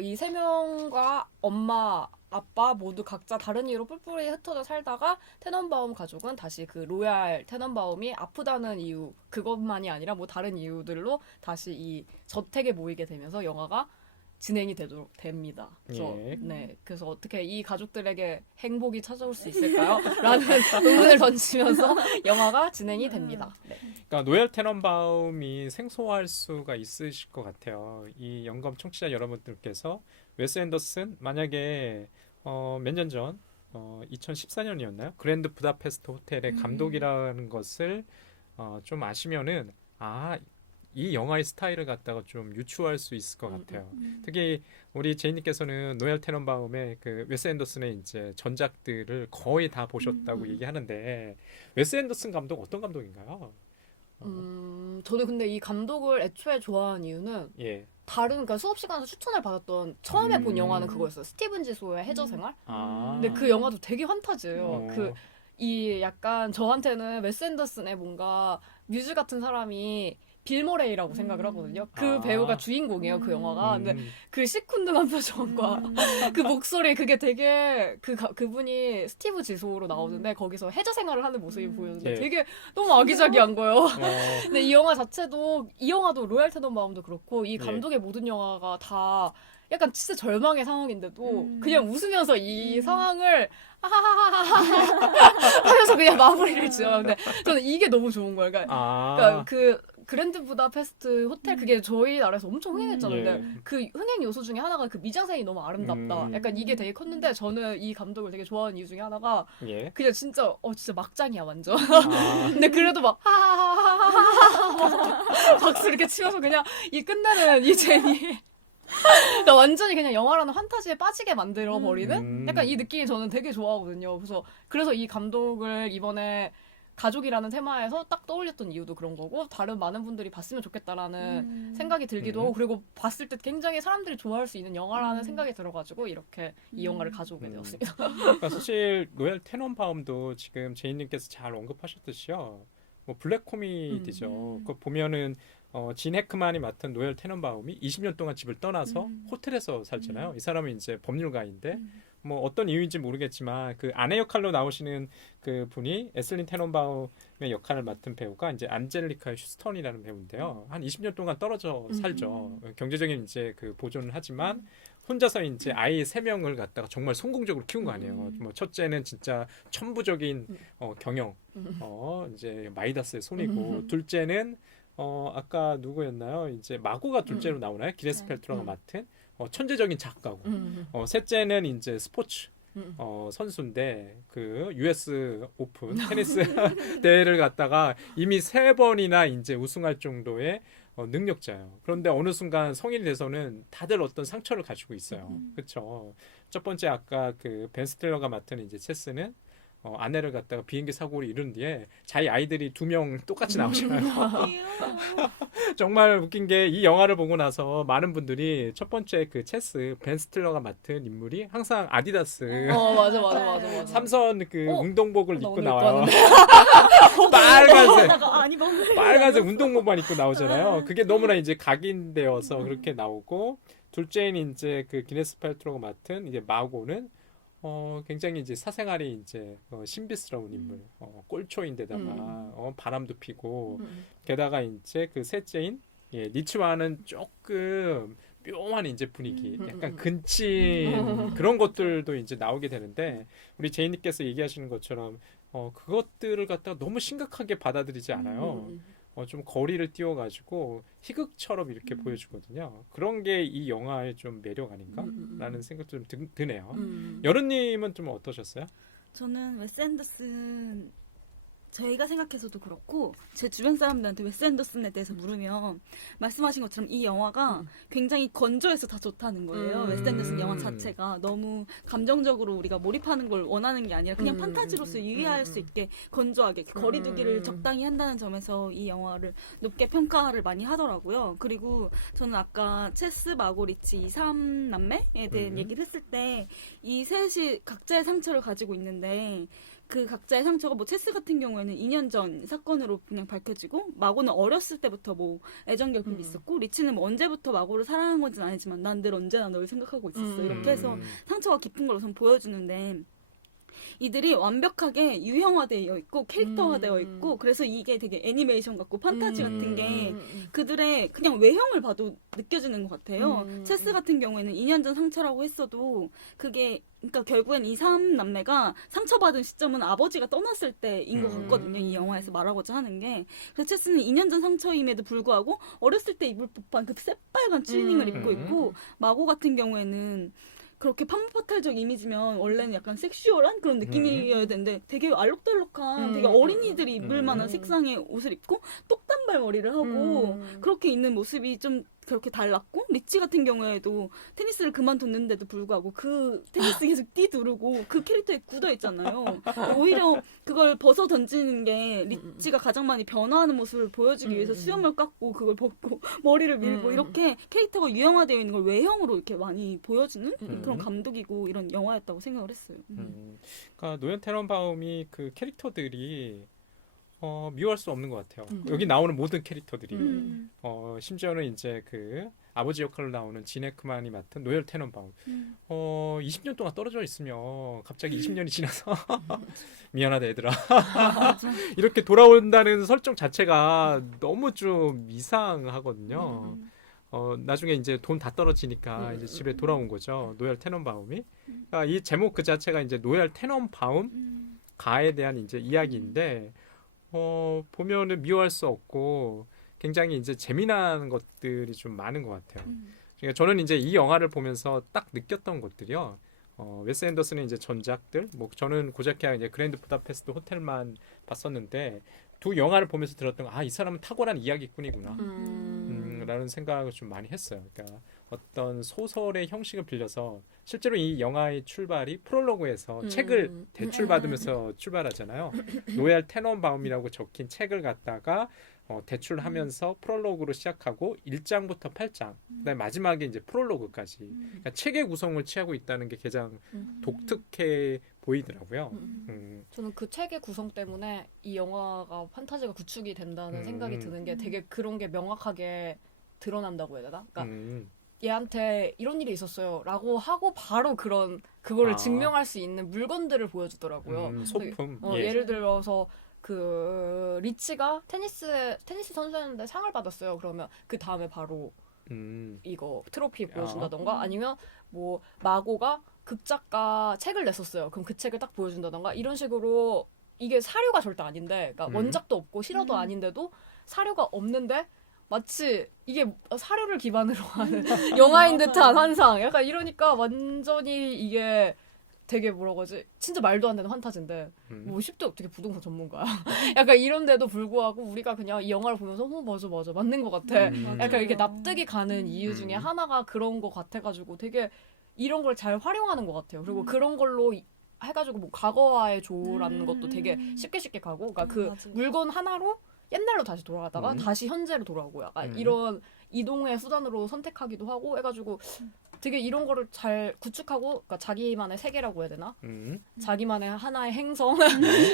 이 3명과 엄마, 아빠 모두 각자 다른 이유로 뿔뿔이 흩어져 살다가 테넌바움 가족은 다시 그 로얄 테넌바움이 아프다는 이유 그것만이 아니라 뭐 다른 이유들로 다시 이 저택에 모이게 되면서 영화가 진행이 됩니다. 그래서, 예. 네, 그래서 어떻게 이 가족들에게 행복이 찾아올 수 있을까요? 라는 의문을 던지면서 영화가 진행이 됩니다. 네. 그러니까 노엘 테넌바움이 생소할 수가 있으실 것 같아요. 이 영검 청취자 여러분들께서 웨스 앤더슨 만약에 몇 년 전 2014년이었나요? 그랜드 부다페스트 호텔의 감독이라는 것을 좀 아시면은 이 영화의 스타일을 갖다가 좀 유추할 수 있을 것 같아요. 특히 우리 제이님께서는 노엘 테넌바움의 그 웨스 앤더슨의 이제 전작들을 거의 다 보셨다고 얘기하는데 웨스 앤더슨 감독 어떤 감독인가요? 저는 근데 이 감독을 애초에 좋아하는 이유는 예. 그러니까 수업 시간에서 추천을 받았던 처음에 본 영화는 그거였어요. 스티븐 지소의 해저생활. 근데 그 영화도 되게 환타지예요. 이 약간 저한테는 웨스 앤더슨의 뭔가 뮤즈 같은 사람이 빌 머레이라고 생각을 하거든요. 그 배우가 주인공이에요, 그 영화가. 근데 그 시큰둥한 표정과 그 목소리, 그게 되게 그분이 스티브 지소로 나오는데 거기서 해저 생활을 하는 모습이 보였는데 예. 되게 너무 아기자기한 거예요. 근데 이 영화 자체도 이 영화도 로얄 테넌바움도 그렇고 이 감독의 모든 영화가 다 약간 진짜 절망의 상황인데도 그냥 웃으면서 이 상황을 하면서 그냥 마무리를 지어요. 근데 저는 이게 너무 좋은 거예요. 그러니까 그 그랜드 부다페스트 호텔 그게 저희 나라에서 엄청 흥행했잖아요. 근데 그 흥행 요소 중에 하나가 그 미장센이 너무 아름답다. 약간 이게 되게 컸는데 저는 이 감독을 되게 좋아하는 이유 중에 하나가 예. 그냥 진짜 진짜 막장이야 완전. 근데 그래도 막 박수 이렇게 치면서 그냥 이 끝내는 이 재미. 그러니까 완전히 그냥 영화라는 판타지에 빠지게 만들어 버리는 약간 이 느낌이 저는 되게 좋아하거든요. 그래서 이 감독을 이번에 가족이라는 테마에서 딱 떠올렸던 이유도 그런 거고 다른 많은 분들이 봤으면 좋겠다라는 생각이 들기도 하고 그리고 봤을 때 굉장히 사람들이 좋아할 수 있는 영화라는 생각이 들어가지고 이렇게 이 영화를 가져오게 되었습니다. 그러니까 사실 노엘 테넌바움도 지금 제이님께서 잘 언급하셨듯이요. 뭐 블랙 코미디죠. 그 보면은 진 해크만이 맡은 노엘 테넌바움이 20년 동안 집을 떠나서 호텔에서 살잖아요. 이 사람은 이제 법률가인데 뭐 어떤 이유인지 모르겠지만 그 아내 역할로 나오시는 그 분이 에슬린 테넌바움의 역할을 맡은 배우가 이제 안젤리카 휴스턴이라는 배우인데요. 한 20년 동안 떨어져 살죠. 경제적인 이제 그 보존을 하지만 혼자서 이제 아이 3명을 갖다가 정말 성공적으로 키운 거 아니에요. 뭐 첫째는 진짜 천부적인 경영, 이제 마이다스의 손이고 둘째는 아까 누구였나요? 이제 마고가 둘째로 나오나요? 기네스 펠트로가 맡은 천재적인 작가고 셋째는 이제 스포츠 선수인데 그 US 오픈 테니스 대회를 갔다가 이미 3번이나 이제 우승할 정도의 능력자예요. 그런데 어느 순간 성인이 돼서는 다들 어떤 상처를 가지고 있어요. 그렇죠. 첫 번째 아까 그 벤 스틸러가 맡은 이제 체스는 아내를 갖다가 비행기 사고를 이룬 뒤에 자기 아이들이 2명 똑같이 나오잖아요. 정말 웃긴 게 이 영화를 보고 나서 많은 분들이 첫 번째 그 체스 벤 스틸러가 맡은 인물이 항상 아디다스 맞아. 삼선 그 운동복을 나 입고 오늘 나와요. 입고 빨간색 운동복만 입고 나오잖아요. 그게 너무나 이제 각인되어서 그렇게 나오고 둘째인 이제 그 기네스 펠트로가 맡은 이제 마고는 굉장히 이제 사생활이 이제 신비스러운 인물, 꼴초인데다가 바람도 피고 게다가 이제 그 셋째인 예, 니츠와는 조금 묘한 이제 분위기, 약간 근친 그런 것들도 이제 나오게 되는데 우리 제이님께서 얘기하시는 것처럼 그것들을 갖다가 너무 심각하게 받아들이지 않아요. 좀 거리를 띄워가지고 희극처럼 이렇게 보여주거든요. 그런 게 이 영화의 좀 매력 아닌가라는 생각도 좀 드네요. 여름님은 좀 어떠셨어요? 저는 웨스 앤더슨 저희가 생각해서도 그렇고 제 주변 사람들한테 웨스 앤더슨에 대해서 물으면 말씀하신 것처럼 이 영화가 굉장히 건조해서 다 좋다는 거예요. 웨스 앤더슨 영화 자체가 너무 감정적으로 우리가 몰입하는 걸 원하는 게 아니라 그냥 판타지로서 유의할 수 있게 건조하게 거리두기를 적당히 한다는 점에서 이 영화를 높게 평가를 많이 하더라고요. 그리고 저는 아까 체스, 마고, 리치 이 3남매에 대한 얘기를 했을 때 이 셋이 각자의 상처를 가지고 있는데 그 각자의 상처가 뭐 체스 같은 경우에는 2년 전 사건으로 그냥 밝혀지고 마고는 어렸을 때부터 뭐 애정 결핍이 있었고 리치는 뭐 언제부터 마고를 사랑한 건지는 아니지만 난 늘 언제나 널 생각하고 있었어 이렇게 해서 상처가 깊은 걸 우선 보여주는데 이들이 완벽하게 유형화되어 있고 캐릭터화되어 있고 그래서 이게 되게 애니메이션 같고 판타지 같은 게 그들의 그냥 외형을 봐도 느껴지는 것 같아요. 체스 같은 경우에는 2년 전 상처라고 했어도 그게 그러니까 결국엔 이 3남매가 상처받은 시점은 아버지가 떠났을 때인 것 같거든요. 이 영화에서 말하고자 하는 게. 그래서 체스는 2년 전 상처임에도 불구하고 어렸을 때 입을 법한 그 새빨간 추리닝을 입고 있고 마고 같은 경우에는 그렇게 판무파탈적 이미지면 원래는 약간 섹슈얼한 그런 느낌이어야 되는데 되게 알록달록한 되게 어린이들이 입을 만한 색상의 옷을 입고 똑단발 머리를 하고 그렇게 있는 모습이 좀 그렇게 달랐고 리치 같은 경우에도 테니스를 그만뒀는데도 불구하고 그 테니스 계속 뛰두르고 그 캐릭터에 굳어 있잖아요. 오히려 그걸 벗어 던지는 게 리치가 가장 많이 변화하는 모습을 보여주기 위해서 수염을 깎고 그걸 벗고 머리를 밀고 이렇게 캐릭터가 유형화되어 있는 걸 외형으로 이렇게 많이 보여주는 그런 감독이고 이런 영화였다고 생각을 했어요. 그러니까 노현 테넌바움이 그 캐릭터들이 미워할 수 없는 것 같아요. 여기 나오는 모든 캐릭터들이 심지어는 이제 그 아버지 역할로 나오는 지네크만이 맡은 노엘 테넌바움 20년 동안 떨어져 있으면 갑자기 20년이 지나서 미안하다 얘들아 이렇게 돌아온다는 설정 자체가 너무 좀 이상하거든요. 나중에 이제 돈 다 떨어지니까 이제 집에 돌아온 거죠. 노엘 테넌바움이. 그러니까 이 제목 그 자체가 이제 노엘 테넌바움 가에 대한 이제 이야기인데 보면은 미워할 수 없고 굉장히 이제 재미난 것들이 좀 많은 것 같아요. 그러니까 저는 이제 이 영화를 보면서 딱 느꼈던 것들이요. 웨스 앤더슨의 이제 전작들, 뭐 저는 고작해야 이제 그랜드 부다페스트 호텔만 봤었는데 두 영화를 보면서 들었던 거, 이 사람은 탁월한 이야기꾼이구나. 라는 생각을 좀 많이 했어요. 그러니까 어떤 소설의 형식을 빌려서 실제로 이 영화의 출발이 프롤로그에서 책을 대출받으면서 출발하잖아요. 노엘 테넌바움이라고 적힌 책을 갖다가 대출하면서 프롤로그로 시작하고 1장부터 8장 그다음에 마지막에 이제 프롤로그까지 그러니까 책의 구성을 취하고 있다는 게 가장 독특해 보이더라고요. 저는 그 책의 구성 때문에 이 영화가 판타지가 구축이 된다는 생각이 드는 게 되게 그런 게 명확하게 드러난다고 해야 되나? 그러니까 얘한테 이런 일이 있었어요 라고 하고 바로 그거를 증명할 수 있는 물건들을 보여주더라고요. 소품. 예를 들어서 그 리치가 테니스 선수였는데 상을 받았어요. 그러면 그 다음에 바로 이거 트로피 보여준다던가 아니면 뭐 마고가 극작가 책을 냈었어요. 그럼 그 책을 딱 보여준다던가 이런 식으로 이게 사료가 절대 아닌데 그러니까 원작도 없고 실화도 아닌데도 사료가 없는데 마치 이게 사료를 기반으로 하는 영화인 듯한 환상 약간 이러니까 완전히 이게 되게 뭐라고 하지? 진짜 말도 안 되는 판타지인데 뭐 10대 어떻게 부동산 전문가야? 약간 이런데도 불구하고 우리가 그냥 이 영화를 보면서 맞아 맞는 것 같아. 약간 이렇게 납득이 가는 이유 중에 하나가 그런 것 같아가지고 되게 이런 걸 잘 활용하는 것 같아요. 그리고 그런 걸로 해가지고 뭐 과거와의 조라는 것도 되게 쉽게 가고 그러니까 그 맞아. 물건 하나로 옛날로 다시 돌아가다가 다시 현재로 돌아오고 약간 이런 이동의 수단으로 선택하기도 하고 해가지고 되게 이런 거를 잘 구축하고 그러니까 자기만의 세계라고 해야 되나? 자기만의 하나의 행성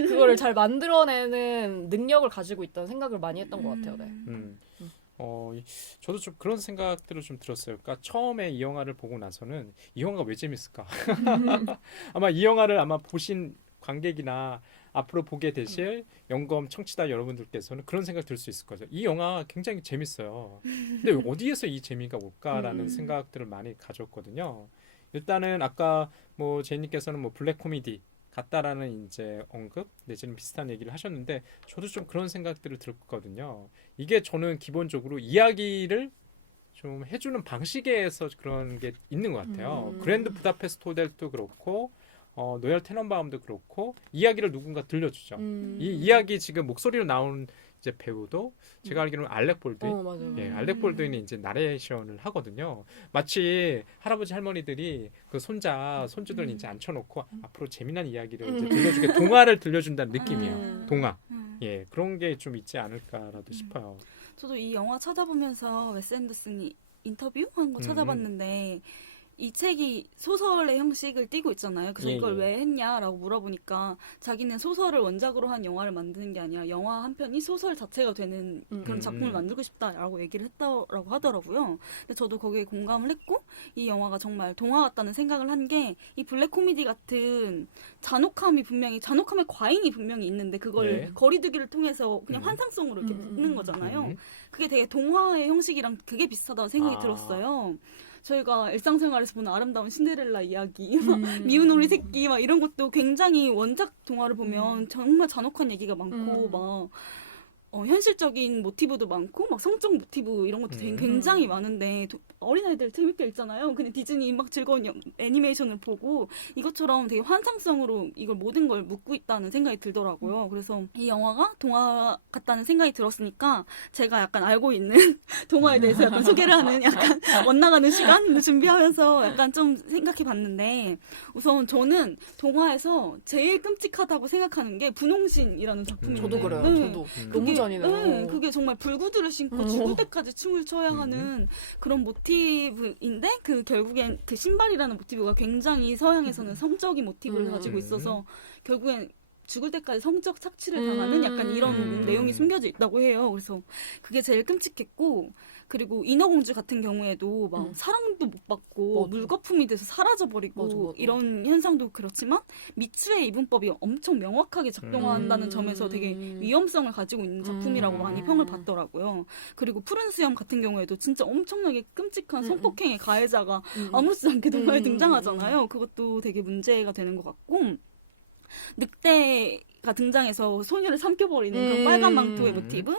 그거를 잘 만들어내는 능력을 가지고 있다는 생각을 많이 했던 것 같아요. 네. 저도 좀 그런 생각들을 좀 들었어요. 그러니까 처음에 이 영화를 보고 나서는 이 영화가 왜 재밌을까? 아마 이 영화를 보신 관객이나 앞으로 보게 되실 영검 청취자 여러분들께서는 그런 생각 들 수 있을 거죠. 이 영화 굉장히 재밌어요. 근데 어디에서 이 재미가 올까라는 생각들을 많이 가졌거든요. 일단은 아까 뭐 제이님께서는 뭐 블랙 코미디 같다라는 이제 언급 내지는 비슷한 얘기를 하셨는데 저도 좀 그런 생각들을 들었거든요. 이게 저는 기본적으로 이야기를 좀 해주는 방식에서 그런 게 있는 것 같아요. 그랜드 부다페스트 호텔도 그렇고 노열 테넌바움도 그렇고 이야기를 누군가 들려주죠. 이 이야기 지금 목소리로 나온 이제 배우도 제가 알기로는 알렉 볼드윈, 맞아요. 예, 알렉 볼드윈이 이제 나레이션을 하거든요. 마치 할아버지 할머니들이 그 손주들 이제 앉혀놓고 앞으로 재미난 이야기를 이제 들려주게 동화를 들려준다는 느낌이에요. 동화. 예, 그런 게 좀 있지 않을까라도 싶어요. 저도 이 영화 찾아보면서 웨스 앤더슨이 인터뷰한 거 찾아봤는데 이 책이 소설의 형식을 띠고 있잖아요. 그래서 이걸 왜 했냐라고 물어보니까 자기는 소설을 원작으로 한 영화를 만드는 게 아니라 영화 한 편이 소설 자체가 되는 그런 작품을 만들고 싶다라고 얘기를 했다고 하더라고요. 근데 저도 거기에 공감을 했고 이 영화가 정말 동화 같다는 생각을 한 게 이 블랙 코미디 같은 잔혹함의 과잉이 분명히 있는데 그걸 거리두기를 통해서 그냥 환상성으로 이렇게 묻는 거잖아요. 그게 되게 동화의 형식이랑 그게 비슷하다고 생각이 들었어요. 저희가 일상생활에서 보는 아름다운 신데렐라 이야기, 미운 오리 새끼 막 이런 것도 굉장히 원작 동화를 보면 정말 잔혹한 얘기가 많고 막 현실적인 모티브도 많고 막 성적 모티브 이런 것도 굉장히 많은데 어린아이들 재밌게 읽잖아요. 근데 디즈니 막 즐거운 애니메이션을 보고 이것처럼 되게 환상성으로 이걸 모든 걸 묻고 있다는 생각이 들더라고요. 그래서 이 영화가 동화 같다는 생각이 들었으니까 제가 약간 알고 있는 동화에 대해서 약간 소개를 하는 약간 원나가는 시간 준비하면서 약간 좀 생각해 봤는데 우선 저는 동화에서 제일 끔찍하다고 생각하는 게 분홍신이라는 작품이에요. 저도 그래요. 저도 너무 잔인해요. 그게 정말 불구들을 신고 죽을 때까지 춤을 춰야 하는 그런 모티브인데 그 결국엔 그 신발이라는 모티브가 굉장히 서양에서는 성적인 모티브를 가지고 있어서 결국엔 죽을 때까지 성적 착취를 당하는 약간 이런 내용이 숨겨져 있다고 해요. 그래서 그게 제일 끔찍했고 그리고 인어공주 같은 경우에도 막 사랑도 못 받고 물거품이 돼서 사라져버리고 이런 현상도 그렇지만 미츠의 이분법이 엄청 명확하게 작동한다는 점에서 되게 위험성을 가지고 있는 작품이라고 많이 평을 받더라고요. 그리고 푸른 수염 같은 경우에도 진짜 엄청나게 끔찍한 성폭행의 가해자가 아무렇지 않게 동화에 등장하잖아요. 그것도 되게 문제가 되는 것 같고 늑대가 등장해서 소녀를 삼켜버리는 그런 빨간 망토의 모티브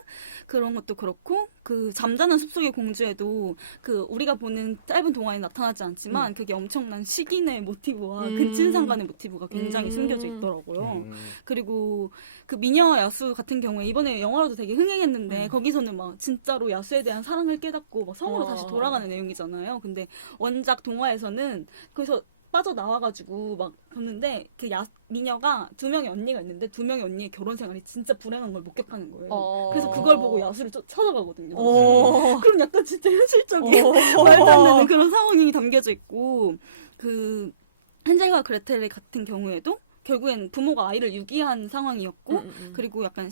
그런 것도 그렇고 그 잠자는 숲속의 공주에도 그 우리가 보는 짧은 동화에 나타나지 않지만 그게 엄청난 식인의 모티브와 근친상간의 모티브가 굉장히 숨겨져 있더라고요. 그리고 그 미녀와 야수 같은 경우에 이번에 영화로도 되게 흥행했는데 거기서는 막 진짜로 야수에 대한 사랑을 깨닫고 막 성으로 다시 돌아가는 내용이잖아요. 근데 원작 동화에서는 거기서 빠져나와가지고 막 봤는데 그 미녀가 2명의 언니가 있는데 2명의 언니의 결혼 생활이 진짜 불행한 걸 목격하는 거예요. 그래서 그걸 보고 야수를 찾아가거든요. 그럼 약간 진짜 현실적인 말도 안 되는 그런 상황이 담겨져 있고 그 헨젤과 그레텔 같은 경우에도 결국엔 부모가 아이를 유기한 상황이었고 그리고 약간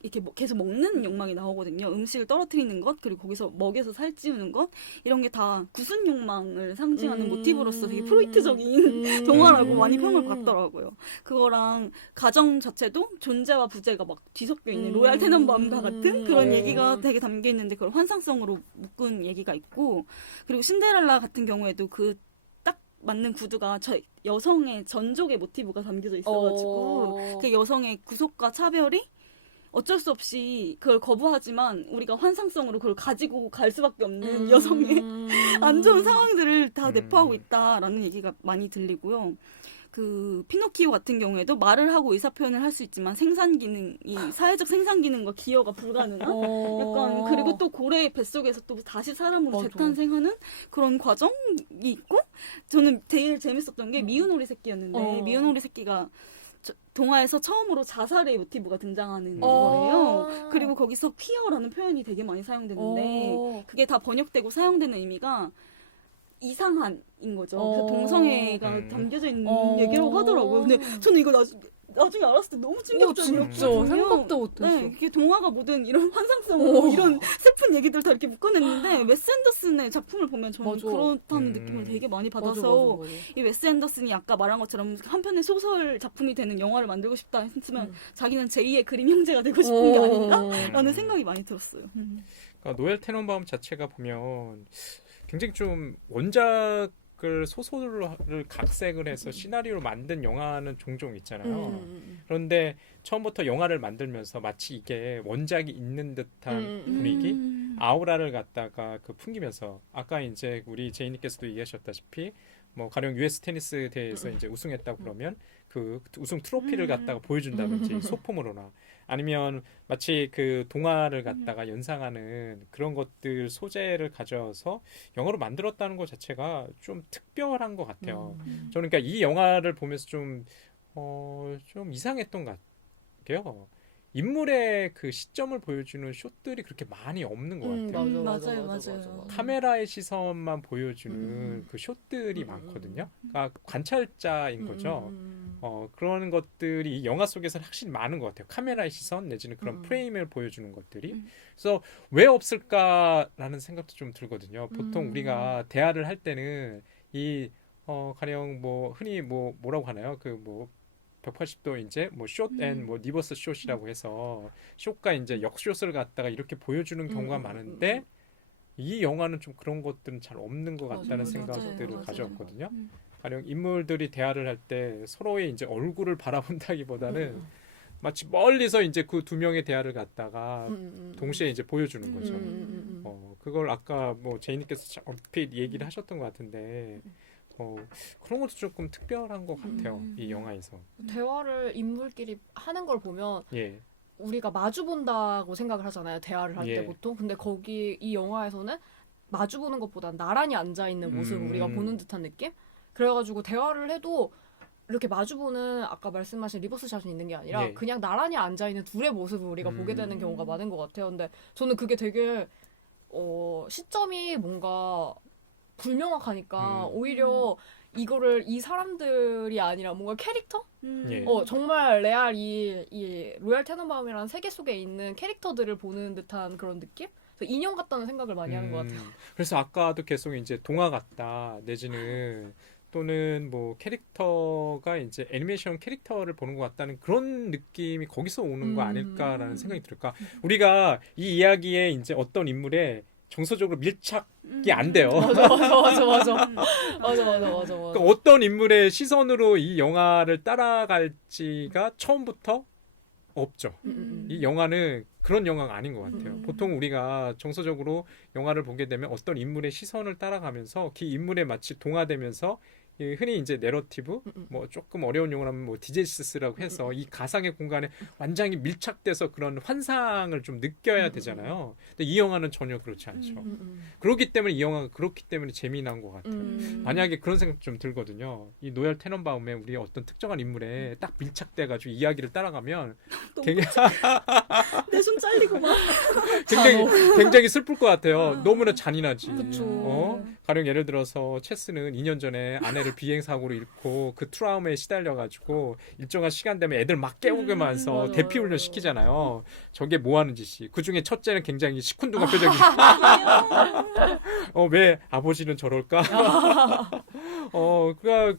이렇게 계속 먹는 욕망이 나오거든요. 음식을 떨어뜨리는 것, 그리고 거기서 먹여서 살찌우는 것, 이런 게 다 구순 욕망을 상징하는 모티브로서 되게 프로이트적인 동화라고 많이 평을 받더라고요. 그거랑 가정 자체도 존재와 부재가 막 뒤섞여 있는 로얄 테넌바움과 같은 그런 얘기가 되게 담겨 있는데 그걸 환상성으로 묶은 얘기가 있고, 그리고 신데렐라 같은 경우에도 그 딱 맞는 구두가 여성의 전족의 모티브가 담겨져 있어가지고 그 여성의 구속과 차별이 어쩔 수 없이 그걸 거부하지만 우리가 환상성으로 그걸 가지고 갈 수밖에 없는 여성의 안 좋은 상황들을 다 내포하고 있다라는 얘기가 많이 들리고요. 그 피노키오 같은 경우에도 말을 하고 의사 표현을 할 수 있지만 사회적 생산 기능과 기여가 불가능한 약간 그리고 또 고래의 뱃속에서 또 다시 사람으로 재탄생하는 그런 과정이 있고 저는 제일 재밌었던 게 미운 오리 새끼였는데 미운 오리 새끼가 동화에서 처음으로 자살의 모티브가 등장하는 거예요. 그리고 거기서 퀴어라는 표현이 되게 많이 사용되는데 그게 다 번역되고 사용되는 의미가 이상한인 거죠. 그래서 동성애가 담겨져 있는 얘기라고 하더라고요. 근데 저는 이거 나중에 알았을 때 너무 오, 충격적이었거든요. 진짜 생각도 못했어. 네, 이게 동화가 뭐든 이런 환상성, 오. 이런 슬픈 얘기들 다 이렇게 묶어냈는데 웨스 앤더슨의 작품을 보면 저는 맞아. 그렇다는 느낌을 되게 많이 받아서 이 웨스 앤더슨이 아까 말한 것처럼 한 편의 소설 작품이 되는 영화를 만들고 싶다 했으면 자기는 제2의 그림 형제가 되고 싶은 게 아닌가라는 생각이 많이 들었어요. 그러니까 노엘 테넌바움 자체가 보면 굉장히 좀 원작을 소설을 각색을 해서 시나리오로 만든 영화는 종종 있잖아요. 그런데 처음부터 영화를 만들면서 마치 이게 원작이 있는 듯한 분위기, 아우라를 갖다가 그 풍기면서 아까 이제 우리 제이님께서도 얘기하셨다시피 뭐 가령 US 테니스 대회에서 이제 우승했다고 그러면 그 우승 트로피를 갖다가 보여준다든지 소품으로나 아니면 마치 그 동화를 갖다가 연상하는 그런 것들 소재를 가져서 영화로 만들었다는 것 자체가 좀 특별한 것 같아요. 저는 그러니까 이 영화를 보면서 좀 이상했던 것 같아요. 인물의 그 시점을 보여주는 숏들이 그렇게 많이 없는 것 같아요. 맞아요. 카메라의 시선만 보여주는 그 숏들이 많거든요. 그러니까 관찰자인 거죠. 그런 것들이 이 영화 속에서는 확실히 많은 것 같아요. 카메라의 시선 내지는 그런 프레임을 보여주는 것들이. 그래서 왜 없을까라는 생각도 좀 들거든요. 보통 우리가 대화를 할 때는 이 가령 뭐 흔히 뭐라고 하나요? 그 뭐 180도 이제 뭐 숏앤 뭐 리버스 숏이라고 해서 숏과 이제 역숏을 갖다가 이렇게 보여주는 경우가 많은데 이 영화는 좀 그런 것들은 잘 없는 것 같다는 생각들을 가져왔거든요. 가령 인물들이 대화를 할 때 서로의 이제 얼굴을 바라본다기보다는 마치 멀리서 이제 그 두 명의 대화를 갖다가 동시에 이제 보여주는 거죠. 그걸 아까 뭐 제이님께서 얼핏 얘기를 하셨던 것 같은데 그런 것도 조금 특별한 것 같아요. 이 영화에서. 대화를 인물끼리 하는 걸 보면 예. 우리가 마주 본다고 생각을 하잖아요. 대화를 할 때 예. 보통. 근데 거기 이 영화에서는 마주 보는 것보다 나란히 앉아 있는 모습을 우리가 보는 듯한 느낌? 그래가지고 대화를 해도 이렇게 마주보는 아까 말씀하신 리버스 샷이 있는 게 아니라 예. 그냥 나란히 앉아 있는 둘의 모습을 우리가 보게 되는 경우가 많은 것 같아요. 근데 저는 그게 되게 시점이 뭔가 불명확하니까 오히려 이거를 이 사람들이 아니라 뭔가 캐릭터? 예. 정말 레알 이 로얄 테넌바움이라는 세계 속에 있는 캐릭터들을 보는 듯한 그런 느낌? 그래서 인형 같다는 생각을 많이 하는 것 같아요. 그래서 아까도 계속 이제 동화 같다 내지는 또는 뭐 캐릭터가 이제 애니메이션 캐릭터를 보는 것 같다는 그런 느낌이 거기서 오는 거 아닐까라는 생각이 들까. 우리가 이 이야기에 이제 어떤 인물에 정서적으로 밀착이 안 돼요. 맞아. 그러니까 어떤 인물의 시선으로 이 영화를 따라갈지가 처음부터 없죠. 이 영화는 그런 영화가 아닌 것 같아요. 보통 우리가 정서적으로 영화를 보게 되면 어떤 인물의 시선을 따라가면서 그 인물에 마치 동화되면서 흔히 이제 내러티브 뭐 조금 어려운 용어로 하면 뭐 디제시스라고 해서 이 가상의 공간에 완전히 밀착돼서 그런 환상을 좀 느껴야 되잖아요. 근데 이 영화는 전혀 그렇지 않죠. 그렇기 때문에 이 영화가 그렇기 때문에 재미난 것 같아요. 만약에 그런 생각 좀 들거든요. 이 노엘 테넌바움에 우리 어떤 특정한 인물에 딱 밀착돼가지고 이야기를 따라가면 내 손 잘리고 막 굉장히 슬플 것 같아요. 너무나 잔인하지. 그쵸. 가령 예를 들어서 체스는 2년 전에 아내를 비행 사고로 잃고 그 트라우마에 시달려가지고 일정한 시간 되면 애들 막 깨우기만 해서 맞아. 대피 훈련 시키잖아요. 저게 뭐 하는 짓이? 그 중에 첫째는 굉장히 시큰둥한 표정이. 왜 아버지는 저럴까?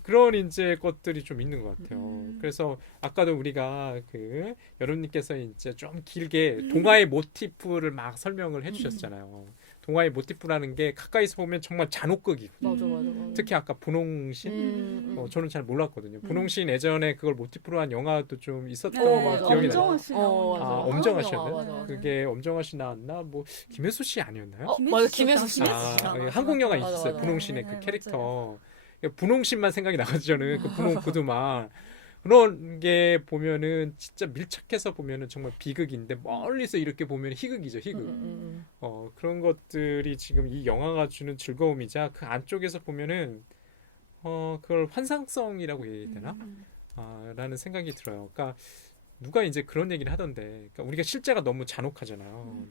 그런 이제 것들이 좀 있는 것 같아요. 그래서 아까도 우리가 그 여러분님께서 이제 좀 길게 동화의 모티프를 막 설명을 해주셨잖아요. 동화의 모티프라는 게 가까이서 보면 정말 잔혹극이거든요. 맞아. 특히 아까 분홍신 저는 잘 몰랐거든요. 분홍신 예전에 그걸 모티프로 한 영화도 좀 있었던 기억이 나요. 엄정화 씨 나오는 아, 거죠. 엄정화 씨였나요? 맞아. 그게 엄정화 씨 나왔나? 뭐 김혜수 씨 아니었나요? 맞아, 김혜수 씨. 한국 영화 맞아, 있었어요. 맞아. 분홍신의 네, 그 네, 캐릭터. 분홍신만 생각이 나가지고 저는 그 분홍 구두만 그런 게 보면은 진짜 밀착해서 보면은 정말 비극인데 멀리서 이렇게 보면 희극이죠, 희극. 그런 것들이 지금 이 영화가 주는 즐거움이자 그 안쪽에서 보면은 그걸 환상성이라고 해야 되나? 라는 생각이 들어요. 그러니까 누가 이제 그런 얘기를 하던데, 그러니까 우리가 실제가 너무 잔혹하잖아요.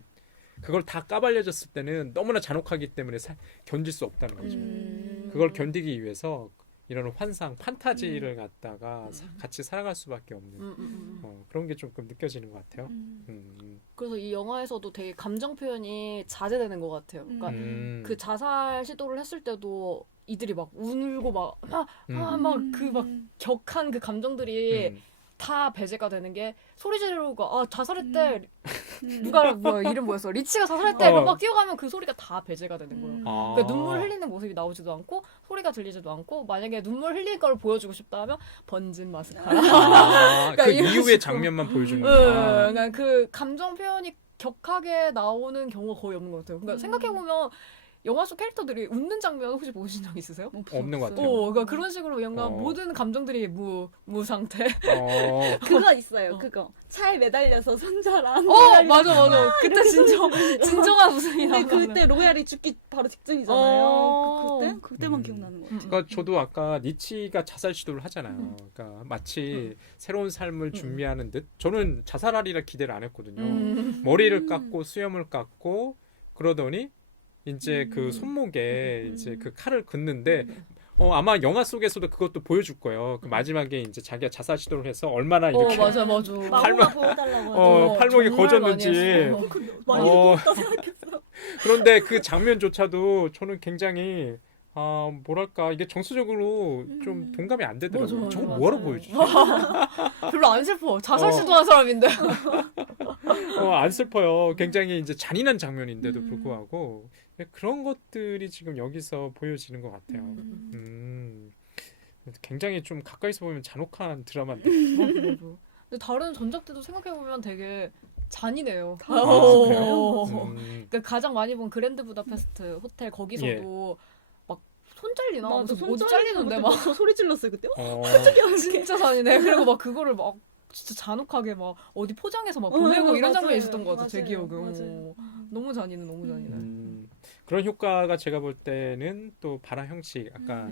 그걸 다 까발려졌을 때는 너무나 잔혹하기 때문에 견딜 수 없다는 거죠. 그걸 견디기 위해서 이런 환상, 판타지를 갖다가 같이 살아갈 수밖에 없는 그런 게 조금 느껴지는 것 같아요. 그래서 이 영화에서도 되게 감정 표현이 자제되는 것 같아요. 그러니까 그 자살 시도를 했을 때도 이들이 막 울고 막 격한 그 감정들이 다 배제가 되는 게 소리 지르고 자살했대 누가 뭐 이름 뭐였어 리치가 자살했대 막 뛰어가면 그 소리가 다 배제가 되는 거예요. 그러니까 눈물 흘리는 모습이 나오지도 않고 소리가 들리지도 않고 만약에 눈물 흘릴 걸 보여주고 싶다 하면 번진 마스카라 그러니까 그 이후의 장면만 보여주는 거야. 그러니까 그 감정 표현이 격하게 나오는 경우가 거의 없는 것 같아요. 그러니까 생각해보면 영화 속 캐릭터들이 웃는 장면 혹시 보신 적 있으세요? 없는 것 같아요. 그러니까 그런 식으로 약간 모든 감정들이 무 상태. 그거 있어요. 그거 차에 매달려서 손자랑. 맞아. 그때 진정한 웃음이 근데 나고. 그때 로얄이 죽기 바로 직전이잖아요. 그때만 기억나는 것 같아요. 그러니까 저도 아까 니치가 자살 시도를 하잖아요. 그러니까 마치 새로운 삶을 준비하는 듯. 저는 자살하리라 기대를 안 했거든요. 머리를 깎고 수염을 깎고 그러더니 이제 그 손목에 이제 그 칼을 긋는데 아마 영화 속에서도 그것도 보여줄 거예요. 그 마지막에 이제 자기가 자살 시도를 해서 얼마나 이렇게 맞아. 마구가 보여달라고 팔목이 거졌는지 많이 무겁다 생각했어. 그런데 그 장면조차도 저는 굉장히 뭐랄까 이게 정서적으로 좀 동감이 안 되더라고요. 맞아, 저거 맞아. 뭐하러 보여주지? 별로 안 슬퍼. 자살 시도한 사람인데. 안 슬퍼요. 굉장히 이제 잔인한 장면인데도 불구하고 그런 것들이 지금 여기서 보여지는 것 같아요. 굉장히 좀 가까이서 보면 잔혹한 드라마인데. 근데 다른 전작들도 생각해보면 되게 잔인해요. 그래요? 그러니까 가장 많이 본 그랜드 부다페스트 호텔 거기서도 막 손 잘리나? 맞아, 무슨 어디 잘리는데 막 저 소리 질렀어요 그때. 진짜 잔인해. 그리고 막 그거를 막 진짜 잔혹하게 막 어디 포장해서 막 보내고 이런 장면이 있었던 것 같아. 제 기억은. 너무 잔인해. 그런 효과가 제가 볼 때는 또 바라 형식 아까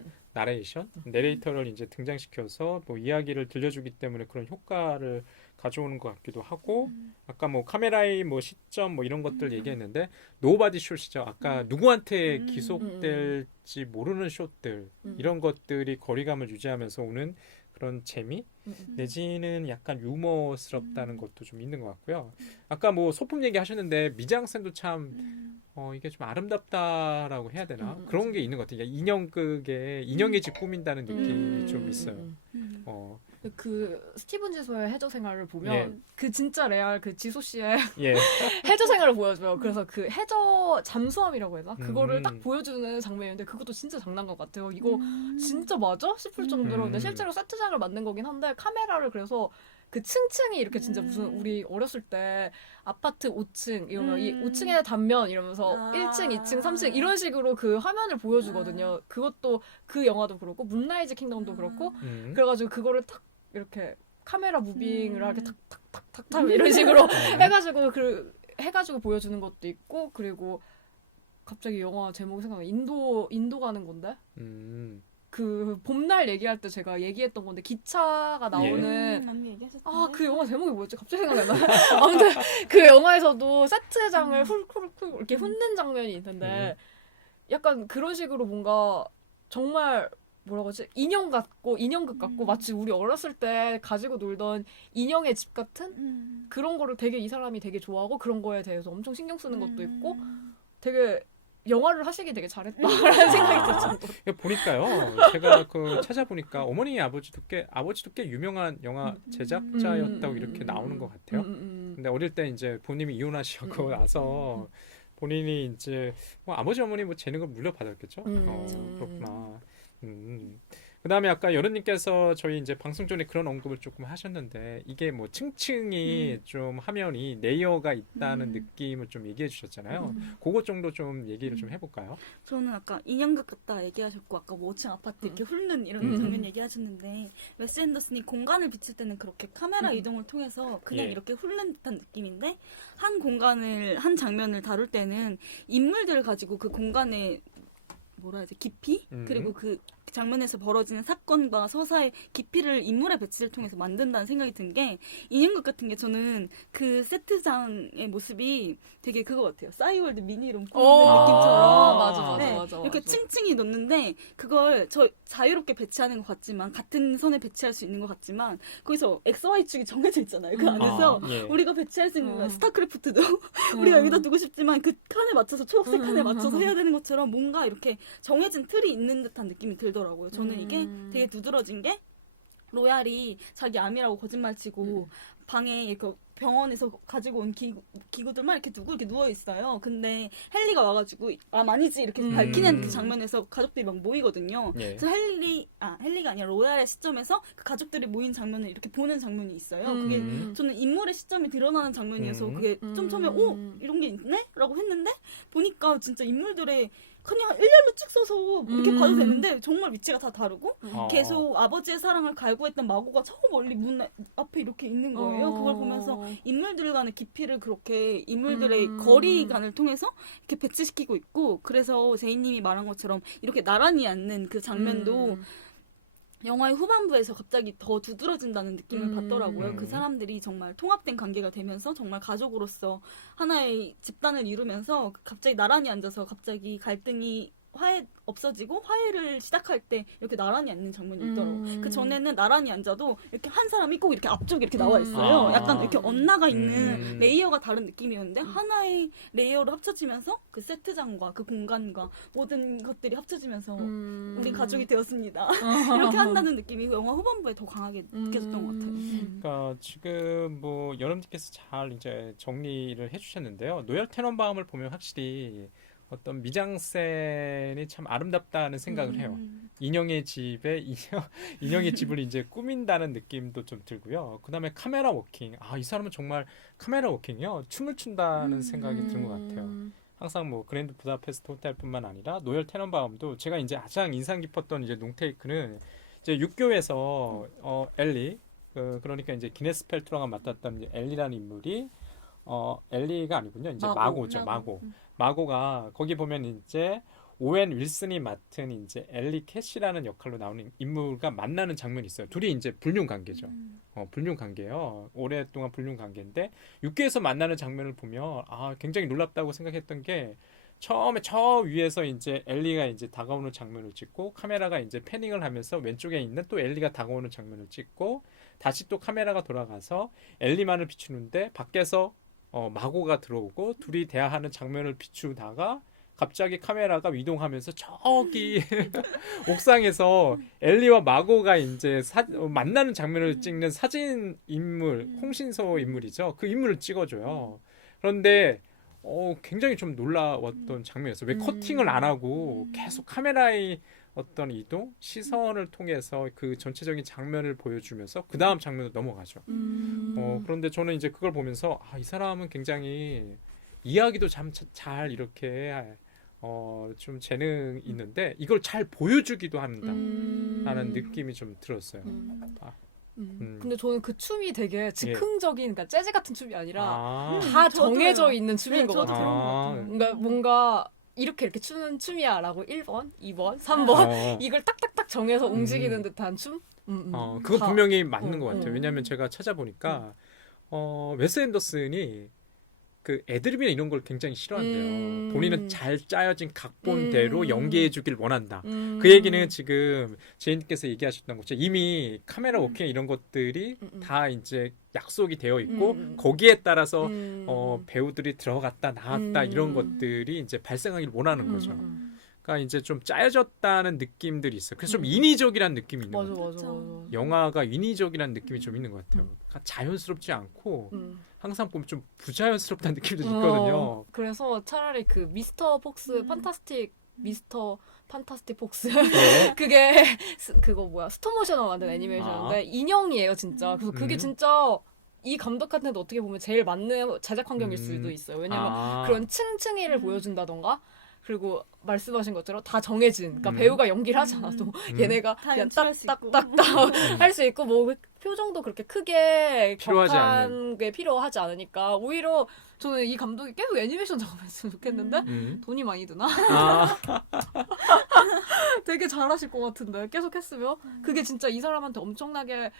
내레이터를 이제 등장시켜서 뭐 이야기를 들려주기 때문에 그런 효과를 가져오는 것 같기도 하고 아까 뭐 카메라의 뭐 시점 뭐 이런 것들 얘기했는데 노바디 숏이죠. 아까 누구한테 기속될지 모르는 숏들 이런 것들이 거리감을 유지하면서 오는 그런 재미 내지는 약간 유머스럽다는 것도 좀 있는 것 같고요. 아까 뭐 소품 얘기하셨는데 미장센도 참 이게 좀 아름답다라고 해야 되나 그런 게 있는 것 같아요. 인형극에 인형의 집 꾸민다는 느낌이 좀 있어요. 그 스티븐 지소의 해저 생활을 보면 예. 그 진짜 레알 그 지소 씨의 예. 해저 생활을 보여줘요. 그래서 그 해저 잠수함이라고 해야 되나? 그거를 딱 보여주는 장면인데 그것도 진짜 장난 것 같아요. 이거 진짜 맞아? 싶을 정도로 근데 실제로 세트장을 만든 거긴 한데 카메라를 그래서 그 층층이 이렇게 진짜 무슨 우리 어렸을 때 아파트 5층 이러면 이 5층의 단면 이러면서 1층, 2층, 3층 이런 식으로 그 화면을 보여주거든요. 그것도 그 영화도 그렇고 문라이즈 킹덤도 그렇고 그래가지고 그거를 탁 이렇게 카메라 무빙을 이렇게 탁탁탁탁탁 이런 식으로 해가지고 보여주는 것도 있고 그리고 갑자기 영화 제목이 생각나. 인도 가는 건데. 그 봄날 얘기할 때 제가 얘기했던 건데 기차가 나오는 그 영화 제목이 뭐였지? 갑자기 생각이 안 나. 아무튼 그 영화에서도 세트장을 훌훌훌 이렇게 훑는 장면이 있는데 약간 그런 식으로 뭔가 정말 뭐라고 하지? 인형극 같고 마치 우리 어렸을 때 가지고 놀던 인형의 집 같은 그런 거를 되게 이 사람이 되게 좋아하고 그런 거에 대해서 엄청 신경 쓰는 것도 있고 되게 영화를 하시기 되게 잘했다라는 생각이 들 정도. 보니까요. 제가 그 찾아보니까 어머니 아버지도 꽤 유명한 영화 제작자였다고 이렇게 나오는 것 같아요. 근데 어릴 때 이제 부모님이 이혼하시고 나서 본인이 이제 뭐 아버지 어머니 뭐 재능을 물려받았겠죠. 그렇구나. 그다음에 아까 여름님께서 저희 이제 방송 전에 그런 언급을 조금 하셨는데 이게 뭐 층층이 좀 화면이 레이어가 있다는 느낌을 좀 얘기해 주셨잖아요. 그것 정도 좀 얘기를 좀 해볼까요? 저는 아까 인형극 같다 얘기하셨고 아까 뭐 5층 아파트 이렇게 훑는 이런 장면 얘기하셨는데 웨스 앤더슨이 공간을 비칠 때는 그렇게 카메라 이동을 통해서 그냥 이렇게 훑는 듯한 느낌인데 한 장면을 다룰 때는 인물들을 가지고 그 공간에 뭐라 해야지 깊이 그리고 그 장면에서 벌어지는 사건과 서사의 깊이를 인물의 배치를 통해서 만든다는 생각이 든 게 인형극 같은 게 저는 그 세트장의 모습이 되게 그거 같아요. 싸이월드 미니룸 꾸미는 느낌처럼 맞아. 이렇게 층층이 놓는데 그걸 저 자유롭게 배치하는 것 같지만 같은 선에 배치할 수 있는 것 같지만 거기서 XY축이 정해져 있잖아요. 그 안에서 예. 우리가 배치할 수 있는 스타크래프트도 우리가 여기다 두고 싶지만 그 칸에 맞춰서 초록색 칸에 맞춰서 해야 되는 것처럼 뭔가 이렇게 정해진 틀이 있는 듯한 느낌이 들더라고요. 저는 이게 되게 두드러진 게 로얄이 자기 암이라고 거짓말치고 방에 이렇게 병원에서 가지고 온 기구들만 이렇게 두고 이렇게 누워 있어요. 근데 헨리가 와가지고 암 아니지 이렇게 밝히는 그 장면에서 가족들이 막 모이거든요. 예. 그래서 헨리가 아니라 로얄의 시점에서 그 가족들이 모인 장면을 이렇게 보는 장면이 있어요. 그게 저는 인물의 시점이 드러나는 장면이어서 그게 좀 처음에 이런 게 있네? 라고 했는데 보니까 진짜 인물들의 그냥 일렬로 쭉 써서 이렇게 봐도 되는데 정말 위치가 다 다르고 계속 아버지의 사랑을 갈구했던 마고가 저 멀리 문 앞에 이렇게 있는 거예요. 그걸 보면서 인물들 간의 깊이를 그렇게 인물들의 거리감을 통해서 이렇게 배치시키고 있고 그래서 제이님이 말한 것처럼 이렇게 나란히 앉는 그 장면도 영화의 후반부에서 갑자기 더 두드러진다는 느낌을 받더라고요. 그 사람들이 정말 통합된 관계가 되면서 정말 가족으로서 하나의 집단을 이루면서 갑자기 나란히 앉아서 갑자기 갈등이 없어지고 화해를 시작할 때 이렇게 나란히 앉는 장면이 있더라고요. 그 전에는 나란히 앉아도 이렇게 한 사람이 꼭 이렇게 앞쪽에 이렇게 나와 있어요. 약간 이렇게 onn나가 있는 레이어가 다른 느낌이었는데 하나의 레이어로 합쳐지면서 그 세트장과 그 공간과 모든 것들이 합쳐지면서 우리 가족이 되었습니다. 이렇게 한다는 느낌이 영화 후반부에 더 강하게 느껴졌던 것 같아요. 그러니까 지금 뭐 여러분들께서 잘 이제 정리를 해주셨는데요. 노열 테넌바움을 보면 확실히 어떤 미장센이 참 아름답다는 생각을 해요. 인형의 집에 인형의 집을 이제 꾸민다는 느낌도 좀 들고요. 그다음에 카메라 워킹. 이 사람은 정말 카메라 워킹이요. 춤을 춘다는 생각이 드는 것 같아요. 항상 뭐 그랜드 부다페스트 호텔뿐만 아니라 노열 테넌바움도 제가 이제 가장 인상 깊었던 이제 농테이크는 이제 육교에서 엘리 그러니까 이제 기네스 펠트로가 맡았던 이제 엘리라는 인물이 엘리가 아니군요. 이제 마고죠. 마고가 거기 보면 이제 오웬 윌슨이 맡은 이제 엘리 캐시라는 역할로 나오는 인물과 만나는 장면이 있어요. 둘이 이제 불륜 관계죠. 불륜 관계예요. 오랫동안 불륜 관계인데 육교에서 만나는 장면을 보면 굉장히 놀랍다고 생각했던 게 처음에 저 위에서 이제 엘리가 이제 다가오는 장면을 찍고 카메라가 이제 패닝을 하면서 왼쪽에 있는 또 엘리가 다가오는 장면을 찍고 다시 또 카메라가 돌아가서 엘리만을 비추는데 밖에서 마고가 들어오고 둘이 대화하는 장면을 비추다가 갑자기 카메라가 이동하면서 저기 옥상에서 엘리와 마고가 이제 만나는 장면을 찍는 사진 인물, 홍신소 인물이죠. 그 인물을 찍어줘요. 그런데 굉장히 좀 놀라웠던 장면이었어요. 왜 커팅을 안 하고 계속 카메라의 어떤 이동, 시선을 통해서 그 전체적인 장면을 보여주면서 그 다음 장면으로 넘어가죠. 그런데 저는 이제 그걸 보면서 이 사람은 굉장히 이야기도 잘 이렇게 좀 재능 있는데 이걸 잘 보여주기도 한다라는 느낌이 좀 들었어요. 근데 저는 그 춤이 되게 즉흥적인, 그러니까 재즈 같은 춤이 아니라 다 저도요. 정해져 있는 춤인 것 저도 같아요. 그런 것 같아요. 그러니까 뭔가 이렇게 추는 춤이야라고 1번, 2번, 3번 이걸 딱딱딱 정해서 움직이는 듯한 춤? 그거 분명히 맞는 것 같아요. 왜냐하면 제가 찾아보니까 웨스 앤더슨이 그 애드립이나 이런 걸 굉장히 싫어한대요. 본인은 잘 짜여진 각본대로 연기해주길 원한다. 그 얘기는 지금 제인님께서 얘기하셨던 것처럼 이미 카메라 워킹 이런 것들이 다 이제 약속이 되어 있고 거기에 따라서 배우들이 들어갔다 나왔다 이런 것들이 이제 발생하길 원하는 거죠. 그러니까 이제 좀 짜여졌다는 느낌들이 있어요. 그래서 좀 인위적이라는 느낌이 있는 것 같아요. 맞아. 영화가 인위적이라는 느낌이 좀 있는 것 같아요. 그러니까 자연스럽지 않고 항상 보면 좀 부자연스럽다는 느낌도 있거든요. 그래서 차라리 그 미스터 폭스 미스터 판타스틱 폭스 네. 그게 그거 뭐야 스톱모션으로 만든 애니메이션인데 인형이에요 진짜. 그래서 그게 진짜 이 감독한테도 어떻게 보면 제일 맞는 제작 환경일 수도 있어요. 왜냐면 그런 층층이를 보여준다던가 그리고 말씀하신 것처럼 다 정해진. 그러니까 음. 배우가 연기를 하지 않아도 얘네가 다 그냥 연출할 수 있고. 딱딱딱딱 할 수 있고 뭐 표정도 그렇게 크게 필요하지 격한 게 필요하지 않으니까 오히려 저는 이 감독이 계속 애니메이션 작업했으면 좋겠는데 돈이 많이 드나? 아, 되게 잘하실 것 같은데 계속 했으면 그게 진짜 이 사람한테 엄청나게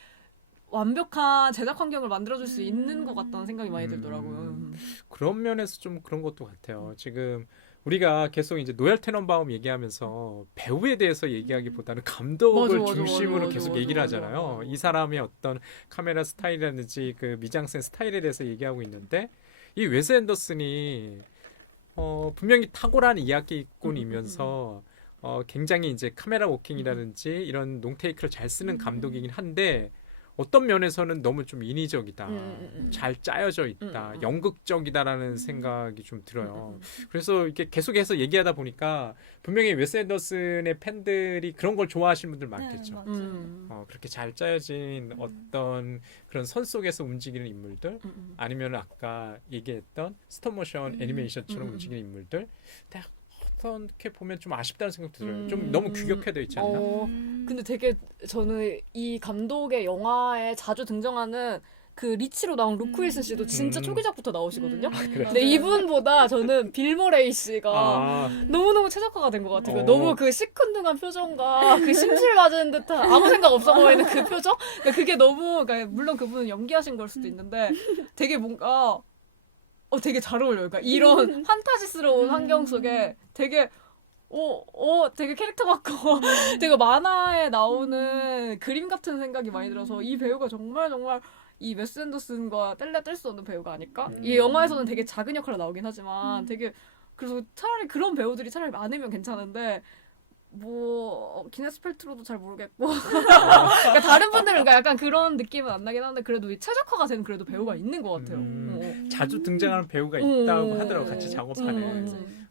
완벽한 제작 환경을 만들어줄 수 있는 것 같다는 생각이 많이 들더라고요. 그런 면에서 좀 그런 것도 같아요. 지금 우리가 계속 이제 노엘 테넌바움 얘기하면서 배우에 대해서 얘기하기보다는 감독을 맞아, 중심으로 맞아, 계속 맞아, 얘기를 맞아, 하잖아요. 맞아. 이 사람의 어떤 카메라 스타일이라든지 그 미장센 스타일에 대해서 얘기하고 있는데 이 웨스 앤더슨이 분명히 탁월한 이야기꾼이면서 굉장히 이제 카메라 워킹이라든지 이런 롱테이크를 잘 쓰는 감독이긴 한데 어떤 면에서는 너무 좀 인위적이다. 잘 짜여져 있다. 연극적이다라는 생각이 좀 들어요. 그래서 이렇게 계속해서 얘기하다 보니까 분명히 웨스 앤더슨의 팬들이 그런 걸 좋아하시는 분들 많겠죠. 네, 맞아요. 그렇게 잘 짜여진 어떤 그런 선 속에서 움직이는 인물들 아니면 아까 얘기했던 스톱모션 애니메이션처럼 움직이는 인물들 어떻게 보면 좀 아쉽다는 생각도 들어요. 좀 너무 규격화되어 있지 않나? 근데 되게 저는 이 감독의 영화에 자주 등장하는 그 리치로 나온 루크 윌슨 씨도 진짜 초기작부터 나오시거든요. 그래. 근데 이분보다 저는 빌 머레이 씨가 아, 너무너무 최적화가 된 것 같아요. 어. 너무 그 시큰둥한 표정과 그 심술 맞은 듯한 아무 생각 없어 보이는 그 표정? 그러니까 그게 너무 그러니까 물론 그분은 연기하신 걸 수도 있는데 되게 뭔가 되게 잘 어울려요. 그러니까 이런 판타지스러운 환경 속에 되게 되게 캐릭터 같고 되게 만화에 나오는 그림 같은 생각이 많이 들어서 이 배우가 정말 이 웨스 앤더슨과 뗄 수 없는 배우가 아닐까? 이 영화에서는 되게 작은 역할로 나오긴 하지만 되게 그래서 차라리 그런 배우들이 차라리 많으면 괜찮은데 뭐 기네스 펠트로도 잘 모르겠고 그러니까 다른 분들은 그러니까 약간 그런 느낌은 안 나긴 하는데 그래도 이 최적화가 된 그래도 배우가 있는 것 같아요. 자주 등장하는 배우가 있다고 음. 하더라고 같이 작업하네.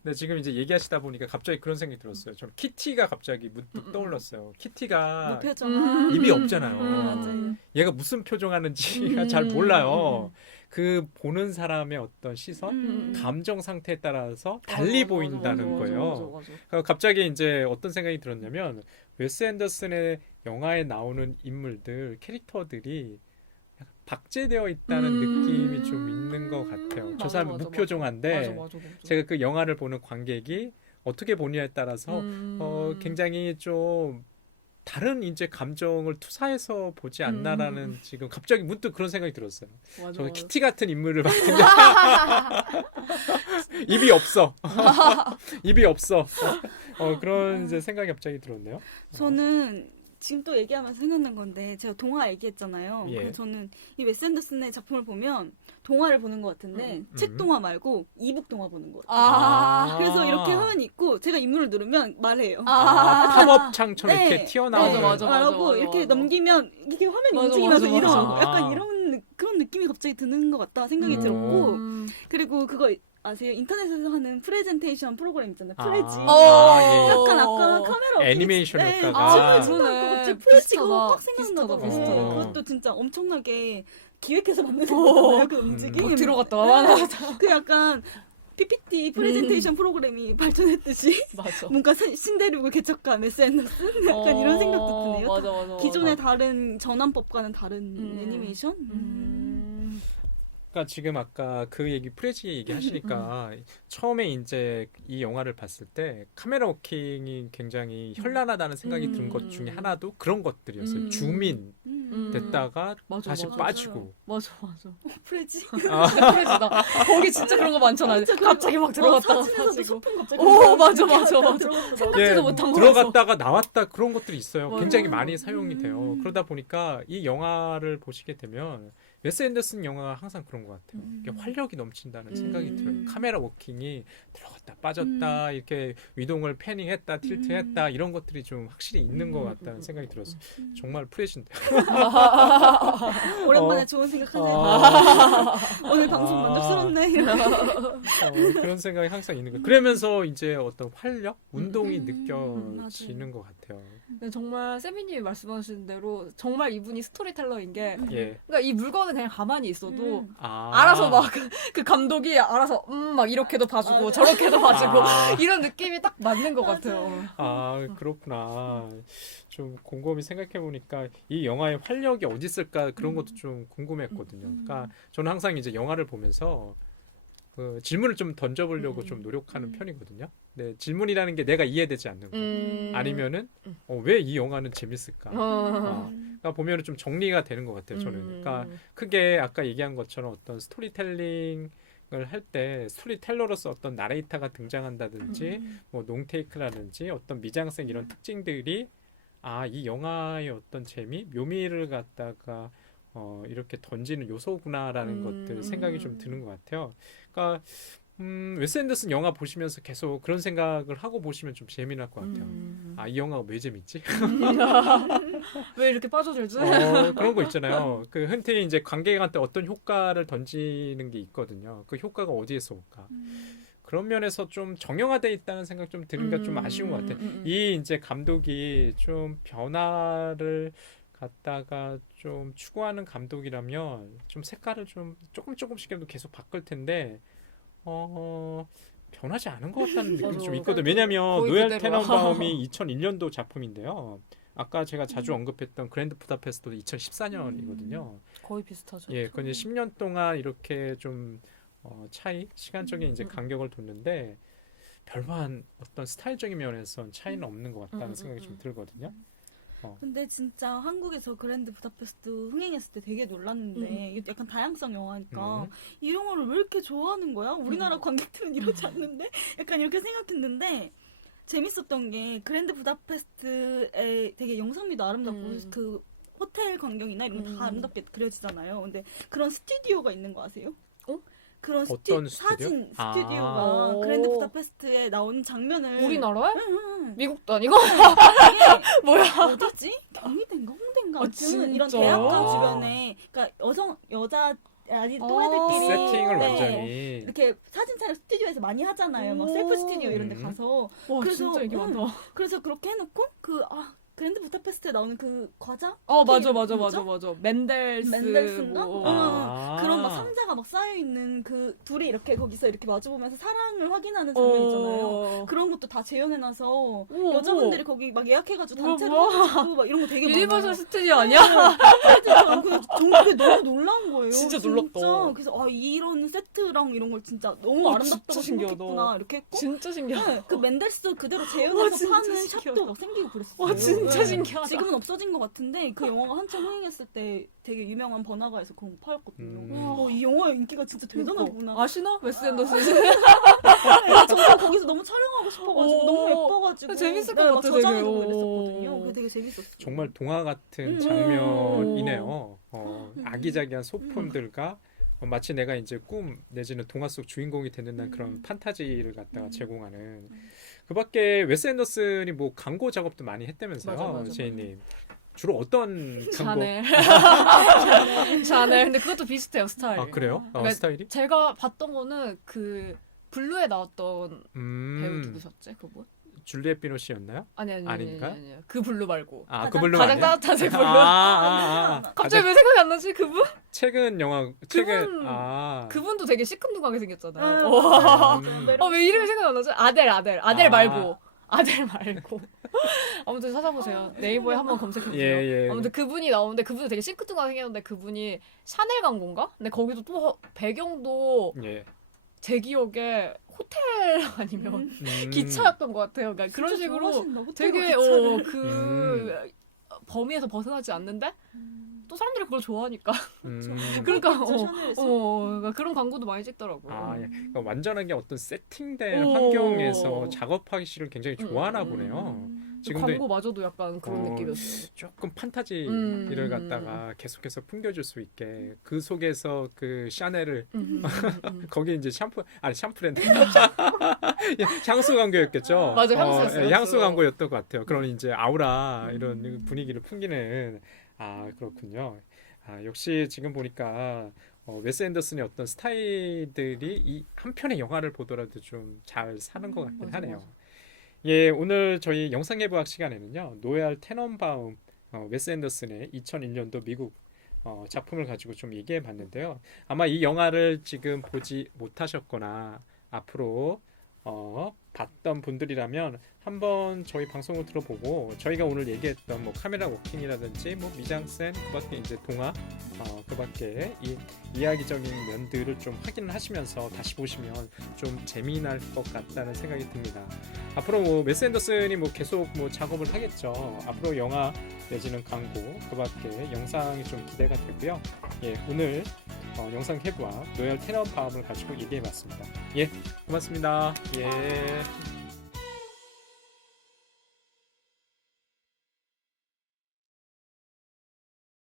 근데 지금 이제 얘기하시다 보니까 갑자기 그런 생각이 들었어요. 저는 키티가 갑자기 문득 떠올랐어요. 키티가 높여줘. 입이 없잖아요. 맞아요. 얘가 무슨 표정하는지가 잘 몰라요. 그 보는 사람의 어떤 시선, 감정 상태에 따라서 달리 보인다는 거예요. 맞아. 갑자기 이제 어떤 생각이 들었냐면 웨스 앤더슨의 영화에 나오는 인물들, 캐릭터들이 약간 박제되어 있다는 느낌이 좀 있는 것 같아요. 저 사람은 무표정한데 맞아. 제가 그 영화를 보는 관객이 어떻게 보느냐에 따라서 굉장히 좀 다른 이제 감정을 투사해서 보지 않나라는 지금 갑자기 문득 그런 생각이 들었어요. 저 키티 같은 인물을 봤는데 입이 없어. 입이 없어. 그런 이제 생각이 갑자기 들었네요. 저는 지금 또 얘기하면서 생각난 건데 제가 동화 얘기했잖아요. 예. 그래서 저는 이 웨스 앤더슨의 작품을 보면 동화를 보는 것 같은데 책 동화 말고 이북 동화 보는 것 같아요. 그래서 이렇게 화면이 있고 제가 인물을 누르면 말해요. 탐업창처럼 네. 이렇게 튀어나오는. 맞아. 말하고 이렇게 맞아. 넘기면 이게 화면이 맞아, 움직이면서 맞아, 이런 맞아. 약간 이런 그런 느낌이 갑자기 드는 것 같다 생각이 들었고 음. 그리고 그거 아세요? 인터넷에서 하는 프레젠테이션 프로그램 있잖아요. 프레지. 예. 약간 아까 카메라 애니메이션 네, 효과가. 춤을 추다 그러네. 갑자기 프레지가 비슷하다. 확 생각나더라고요. 비슷하다. 그것도 진짜 엄청나게 기획해서 만든 거잖아요. 그 움직임. 들어갔다. 그 약간 PPT 프레젠테이션 프로그램이 발전했듯이 맞아. 뭔가 신대륙의 개척가 메스 앤더슨 약간 이런 생각도 드네요. 맞아. 기존의 다른 전환법과는 다른 애니메이션? 그러니까 지금 아까 그 얘기 프레지 얘기 하시니까 처음에 이제 이 영화를 봤을 때 카메라 워킹이 굉장히 현란하다는 생각이 든 것 중에 하나도 그런 것들이었어요. 주민 됐다가 맞아, 다시 맞아. 빠지고. 맞아. 프레지? 진짜 프레지다. 거기 진짜 그런 거 많잖아. 갑자기 막 들어갔다가 사진에서도 빠지고. 소품 갑자기 맞아. 들어갔다가 못한 거 들어갔다가 나왔다 그런 것들이 있어요. 맞아. 굉장히 많이 사용이 돼요. 그러다 보니까 이 영화를 보시게 되면 웨스 앤더슨 영화가 항상 그런 것 같아요. 이게 활력이 넘친다는 생각이 들어요. 카메라 워킹이 들어갔다 빠졌다 이렇게 위동을 패닝했다 틸트했다 이런 것들이 좀 확실히 있는 것 같다는 생각이 들었어요. 정말 프레시인데. 오랜만에 좋은 생각하네요. 오늘 방송 만족스럽네. 그런 생각이 항상 있는 거예요. 그러면서 이제 어떤 활력, 운동이 느껴지는 것 같아요. 정말 세미님이 말씀하신 대로 정말 이분이 스토리텔러인 게 예. 그러니까 이 물건은 그냥 가만히 있어도 아. 알아서 막 그 감독이 알아서 막 이렇게도 봐주고 저렇게도 봐주고 아. 이런 느낌이 딱 맞는 것 맞아요. 같아요. 아, 그렇구나. 좀 곰곰이 생각해 보니까 이 영화의 활력이 어디 있을까 그런 것도 좀 궁금했거든요. 그러니까 저는 항상 이제 영화를 보면서 그 질문을 좀 던져보려고 좀 노력하는 편이거든요. 근데 질문이라는 게 내가 이해되지 않는 거. 아니면은 왜 이 영화는 재밌을까? 그러니까 보면은 좀 정리가 되는 것 같아요. 저는. 그러니까 크게 아까 얘기한 것처럼 어떤 스토리텔링을 할 때 스토리텔러로서 어떤 나레이터가 등장한다든지 뭐 롱테이크라든지 어떤 미장센 이런 특징들이 이 영화의 어떤 재미, 묘미를 갖다가 이렇게 던지는 요소구나라는 것들 생각이 좀 드는 것 같아요. 그러니까 웨스 앤더슨 영화 보시면서 계속 그런 생각을 하고 보시면 좀 재미날 것 같아요. 이 영화가 왜 재밌지? 왜 이렇게 빠져들지? 그런 거 있잖아요. 그 흔히 이제 관객한테 어떤 효과를 던지는 게 있거든요. 그 효과가 어디에서 올까? 그런 면에서 좀 정형화돼 있다는 생각 좀 드는 게 좀 아쉬운 것 같아요. 이 이제 감독이 좀 변화를 갖다가 좀 추구하는 감독이라면 좀 색깔을 좀 조금씩이라도 계속 바꿀 텐데 변하지 않은 것 같다는 느낌이 맞아. 좀 있거든요. 왜냐하면 거의 노엘 그대로야. 테넌바움이 2001년도 작품인데요. 아까 제가 자주 언급했던 그랜드 부다페스트도 2014년이거든요. 거의 비슷하죠. 예, 그건 이제 10년 동안 이렇게 좀 시간적인 이제 간격을 뒀는데 별반 어떤 스타일적인 면에선 차이는 없는 것 같다는 생각이 좀 들거든요. 근데 진짜 한국에서 그랜드 부다페스트 흥행했을 때 되게 놀랐는데 이게 약간 다양성 영화니까 이 영화를 왜 이렇게 좋아하는 거야? 우리나라 관객들은 이러지 않는데? 약간 이렇게 생각했는데 재밌었던 게 그랜드 부다페스트에 되게 영상미도 아름답고 그 호텔 광경이나 이런 거 다 아름답게 그려지잖아요. 근데 그런 스튜디오가 있는 거 아세요? 그런 어떤 스튜디오? 사진 아. 스튜디오가 그랜드 부다페스트에 나오는 장면을 우리나라에? 응. 미국도 아니고? 이게 뭐야? 어디지? 경희대인가 홍대인가? 아, 아무튼 이런 진짜? 대학가 주변에 그러니까 여자 아니 또래들끼리 세팅을 네, 완전히 이렇게 사진 촬영 스튜디오에서 많이 하잖아요. 막 셀프 스튜디오 이런 데 가서 와 그래서, 진짜 이게 많다. 그래서 그렇게 해놓고 그랜드 부다페스트에 나오는 그 과자? 맞아. 뭐죠? 맨델스인가? 뭐. 그런 막 상자가 막 쌓여있는 그 둘이 이렇게 거기서 이렇게 마주보면서 사랑을 확인하는 장면 있잖아요. 그런 것도 다 재현해놔서 여자분들이 거기 막 예약해가지고 단체로 해가지고 막 이런 거 되게 유니버설 많아요. 스튜디오 아니야? 정말 너무 놀라운 거예요. 진짜 놀랍다. 그래서 이런 세트랑 이런 걸 진짜 너무 아름답다고 진짜 신기하다. 생각했구나 이렇게 했고 진짜 신기하다. 그 맨델스 그대로 재현해서 진짜 파는 신기하다. 샵도 막 생기고 그랬어요. 와 진짜 네. 신기하다. 지금은 없어진 것 같은데 그 영화가 한참 흥행했을 때 되게 유명한 번화가에서 그런 거 팔았거든요. 이 영화의 인기가 진짜 대단하구나. 아시나? 웨스 앤더슨. 정말 거기서 너무 촬영하고 싶어가지고 너무 예뻐가지고 재밌을 것 막 같아, 저장해두고 되게. 그랬었거든요. 그게 되게 재밌었어요. 정말 동화 같은 음. 장면이네요. 아기자기한 소품들과 마치 내가 이제 꿈 내지는 동화 속 주인공이 되는 그런 판타지를 갖다가 제공하는. 그밖에 웨스 앤더슨이 뭐 광고 작업도 많이 했다면서요, 맞아. 제이님. 주로 어떤 광고? 샤넬. 근데 그것도 비슷해요 스타일. 아 그래요? 그러니까 스타일이? 제가 봤던 거는 그 블루에 나왔던 배우 누구셨지 그분? 줄리엣 비노시였나요? 아니. 아닌가요? 그 블루 말고. 그 블루 가장 아니에요? 따뜻한 색 블루. 갑자기 갑자기 왜 생각이 안 나지 그분? 최근 그분도 되게 시큰둥하게 생겼잖아요. 왜 이름이 생각이 안 나지? 아델 말고. 아무튼 찾아보세요. 네이버에 한번 검색해보세요. 예. 아무튼 그분이 나오는데 그분도 되게 시큰둥하게 생겼는데 그분이 샤넬 광고인가? 근데 거기도 또 배경도 예. 제 기억에 호텔 아니면 기차였던 것 같아요. 그러니까 그런 식으로 되게 범위에서 벗어나지 않는데 또 사람들이 그걸 좋아하니까 그러니까 그러니까 그런 광고도 많이 찍더라고요. 그러니까 완전하게 어떤 세팅된 환경에서 작업하기 싫을 굉장히 좋아하나 보네요. 지금도 광고마저도 약간 그런 느낌이었어요. 조금 판타지를 갖다가 계속해서 풍겨줄 수 있게 그 속에서 그 샤넬을 거기 이제 샴푸랜드 향수 광고였겠죠. 맞아, 향수였어요. 향수 광고였던 것 같아요. 그런 이제 아우라 이런 분위기를 풍기는. 그렇군요. 역시 지금 보니까 웨스 앤더슨의 어떤 스타일들이 이 한 편의 영화를 보더라도 좀 잘 사는 것 같긴 하네요. 예, 오늘 저희 영상예부학 시간에는요, 노엘 테넌바움, 웨스 앤더슨의 2001년도 미국 작품을 가지고 좀 얘기해 봤는데요. 아마 이 영화를 지금 보지 못하셨거나 앞으로 봤던 분들이라면 한번 저희 방송을 들어보고 저희가 오늘 얘기했던 뭐 카메라 워킹이라든지 뭐 미장센 그밖에 이제 동화 그밖에 이 이야기적인 면들을 좀 확인을 하시면서 다시 보시면 좀 재미날 것 같다는 생각이 듭니다. 앞으로 뭐 웨스 앤더슨이 뭐 계속 뭐 작업을 하겠죠. 앞으로 영화 내지는 광고 그밖에 영상이 좀 기대가 되고요. 예, 오늘 영상 해부와 로열 테넌밤을 가지고 얘기해봤습니다. 예, 고맙습니다. 예.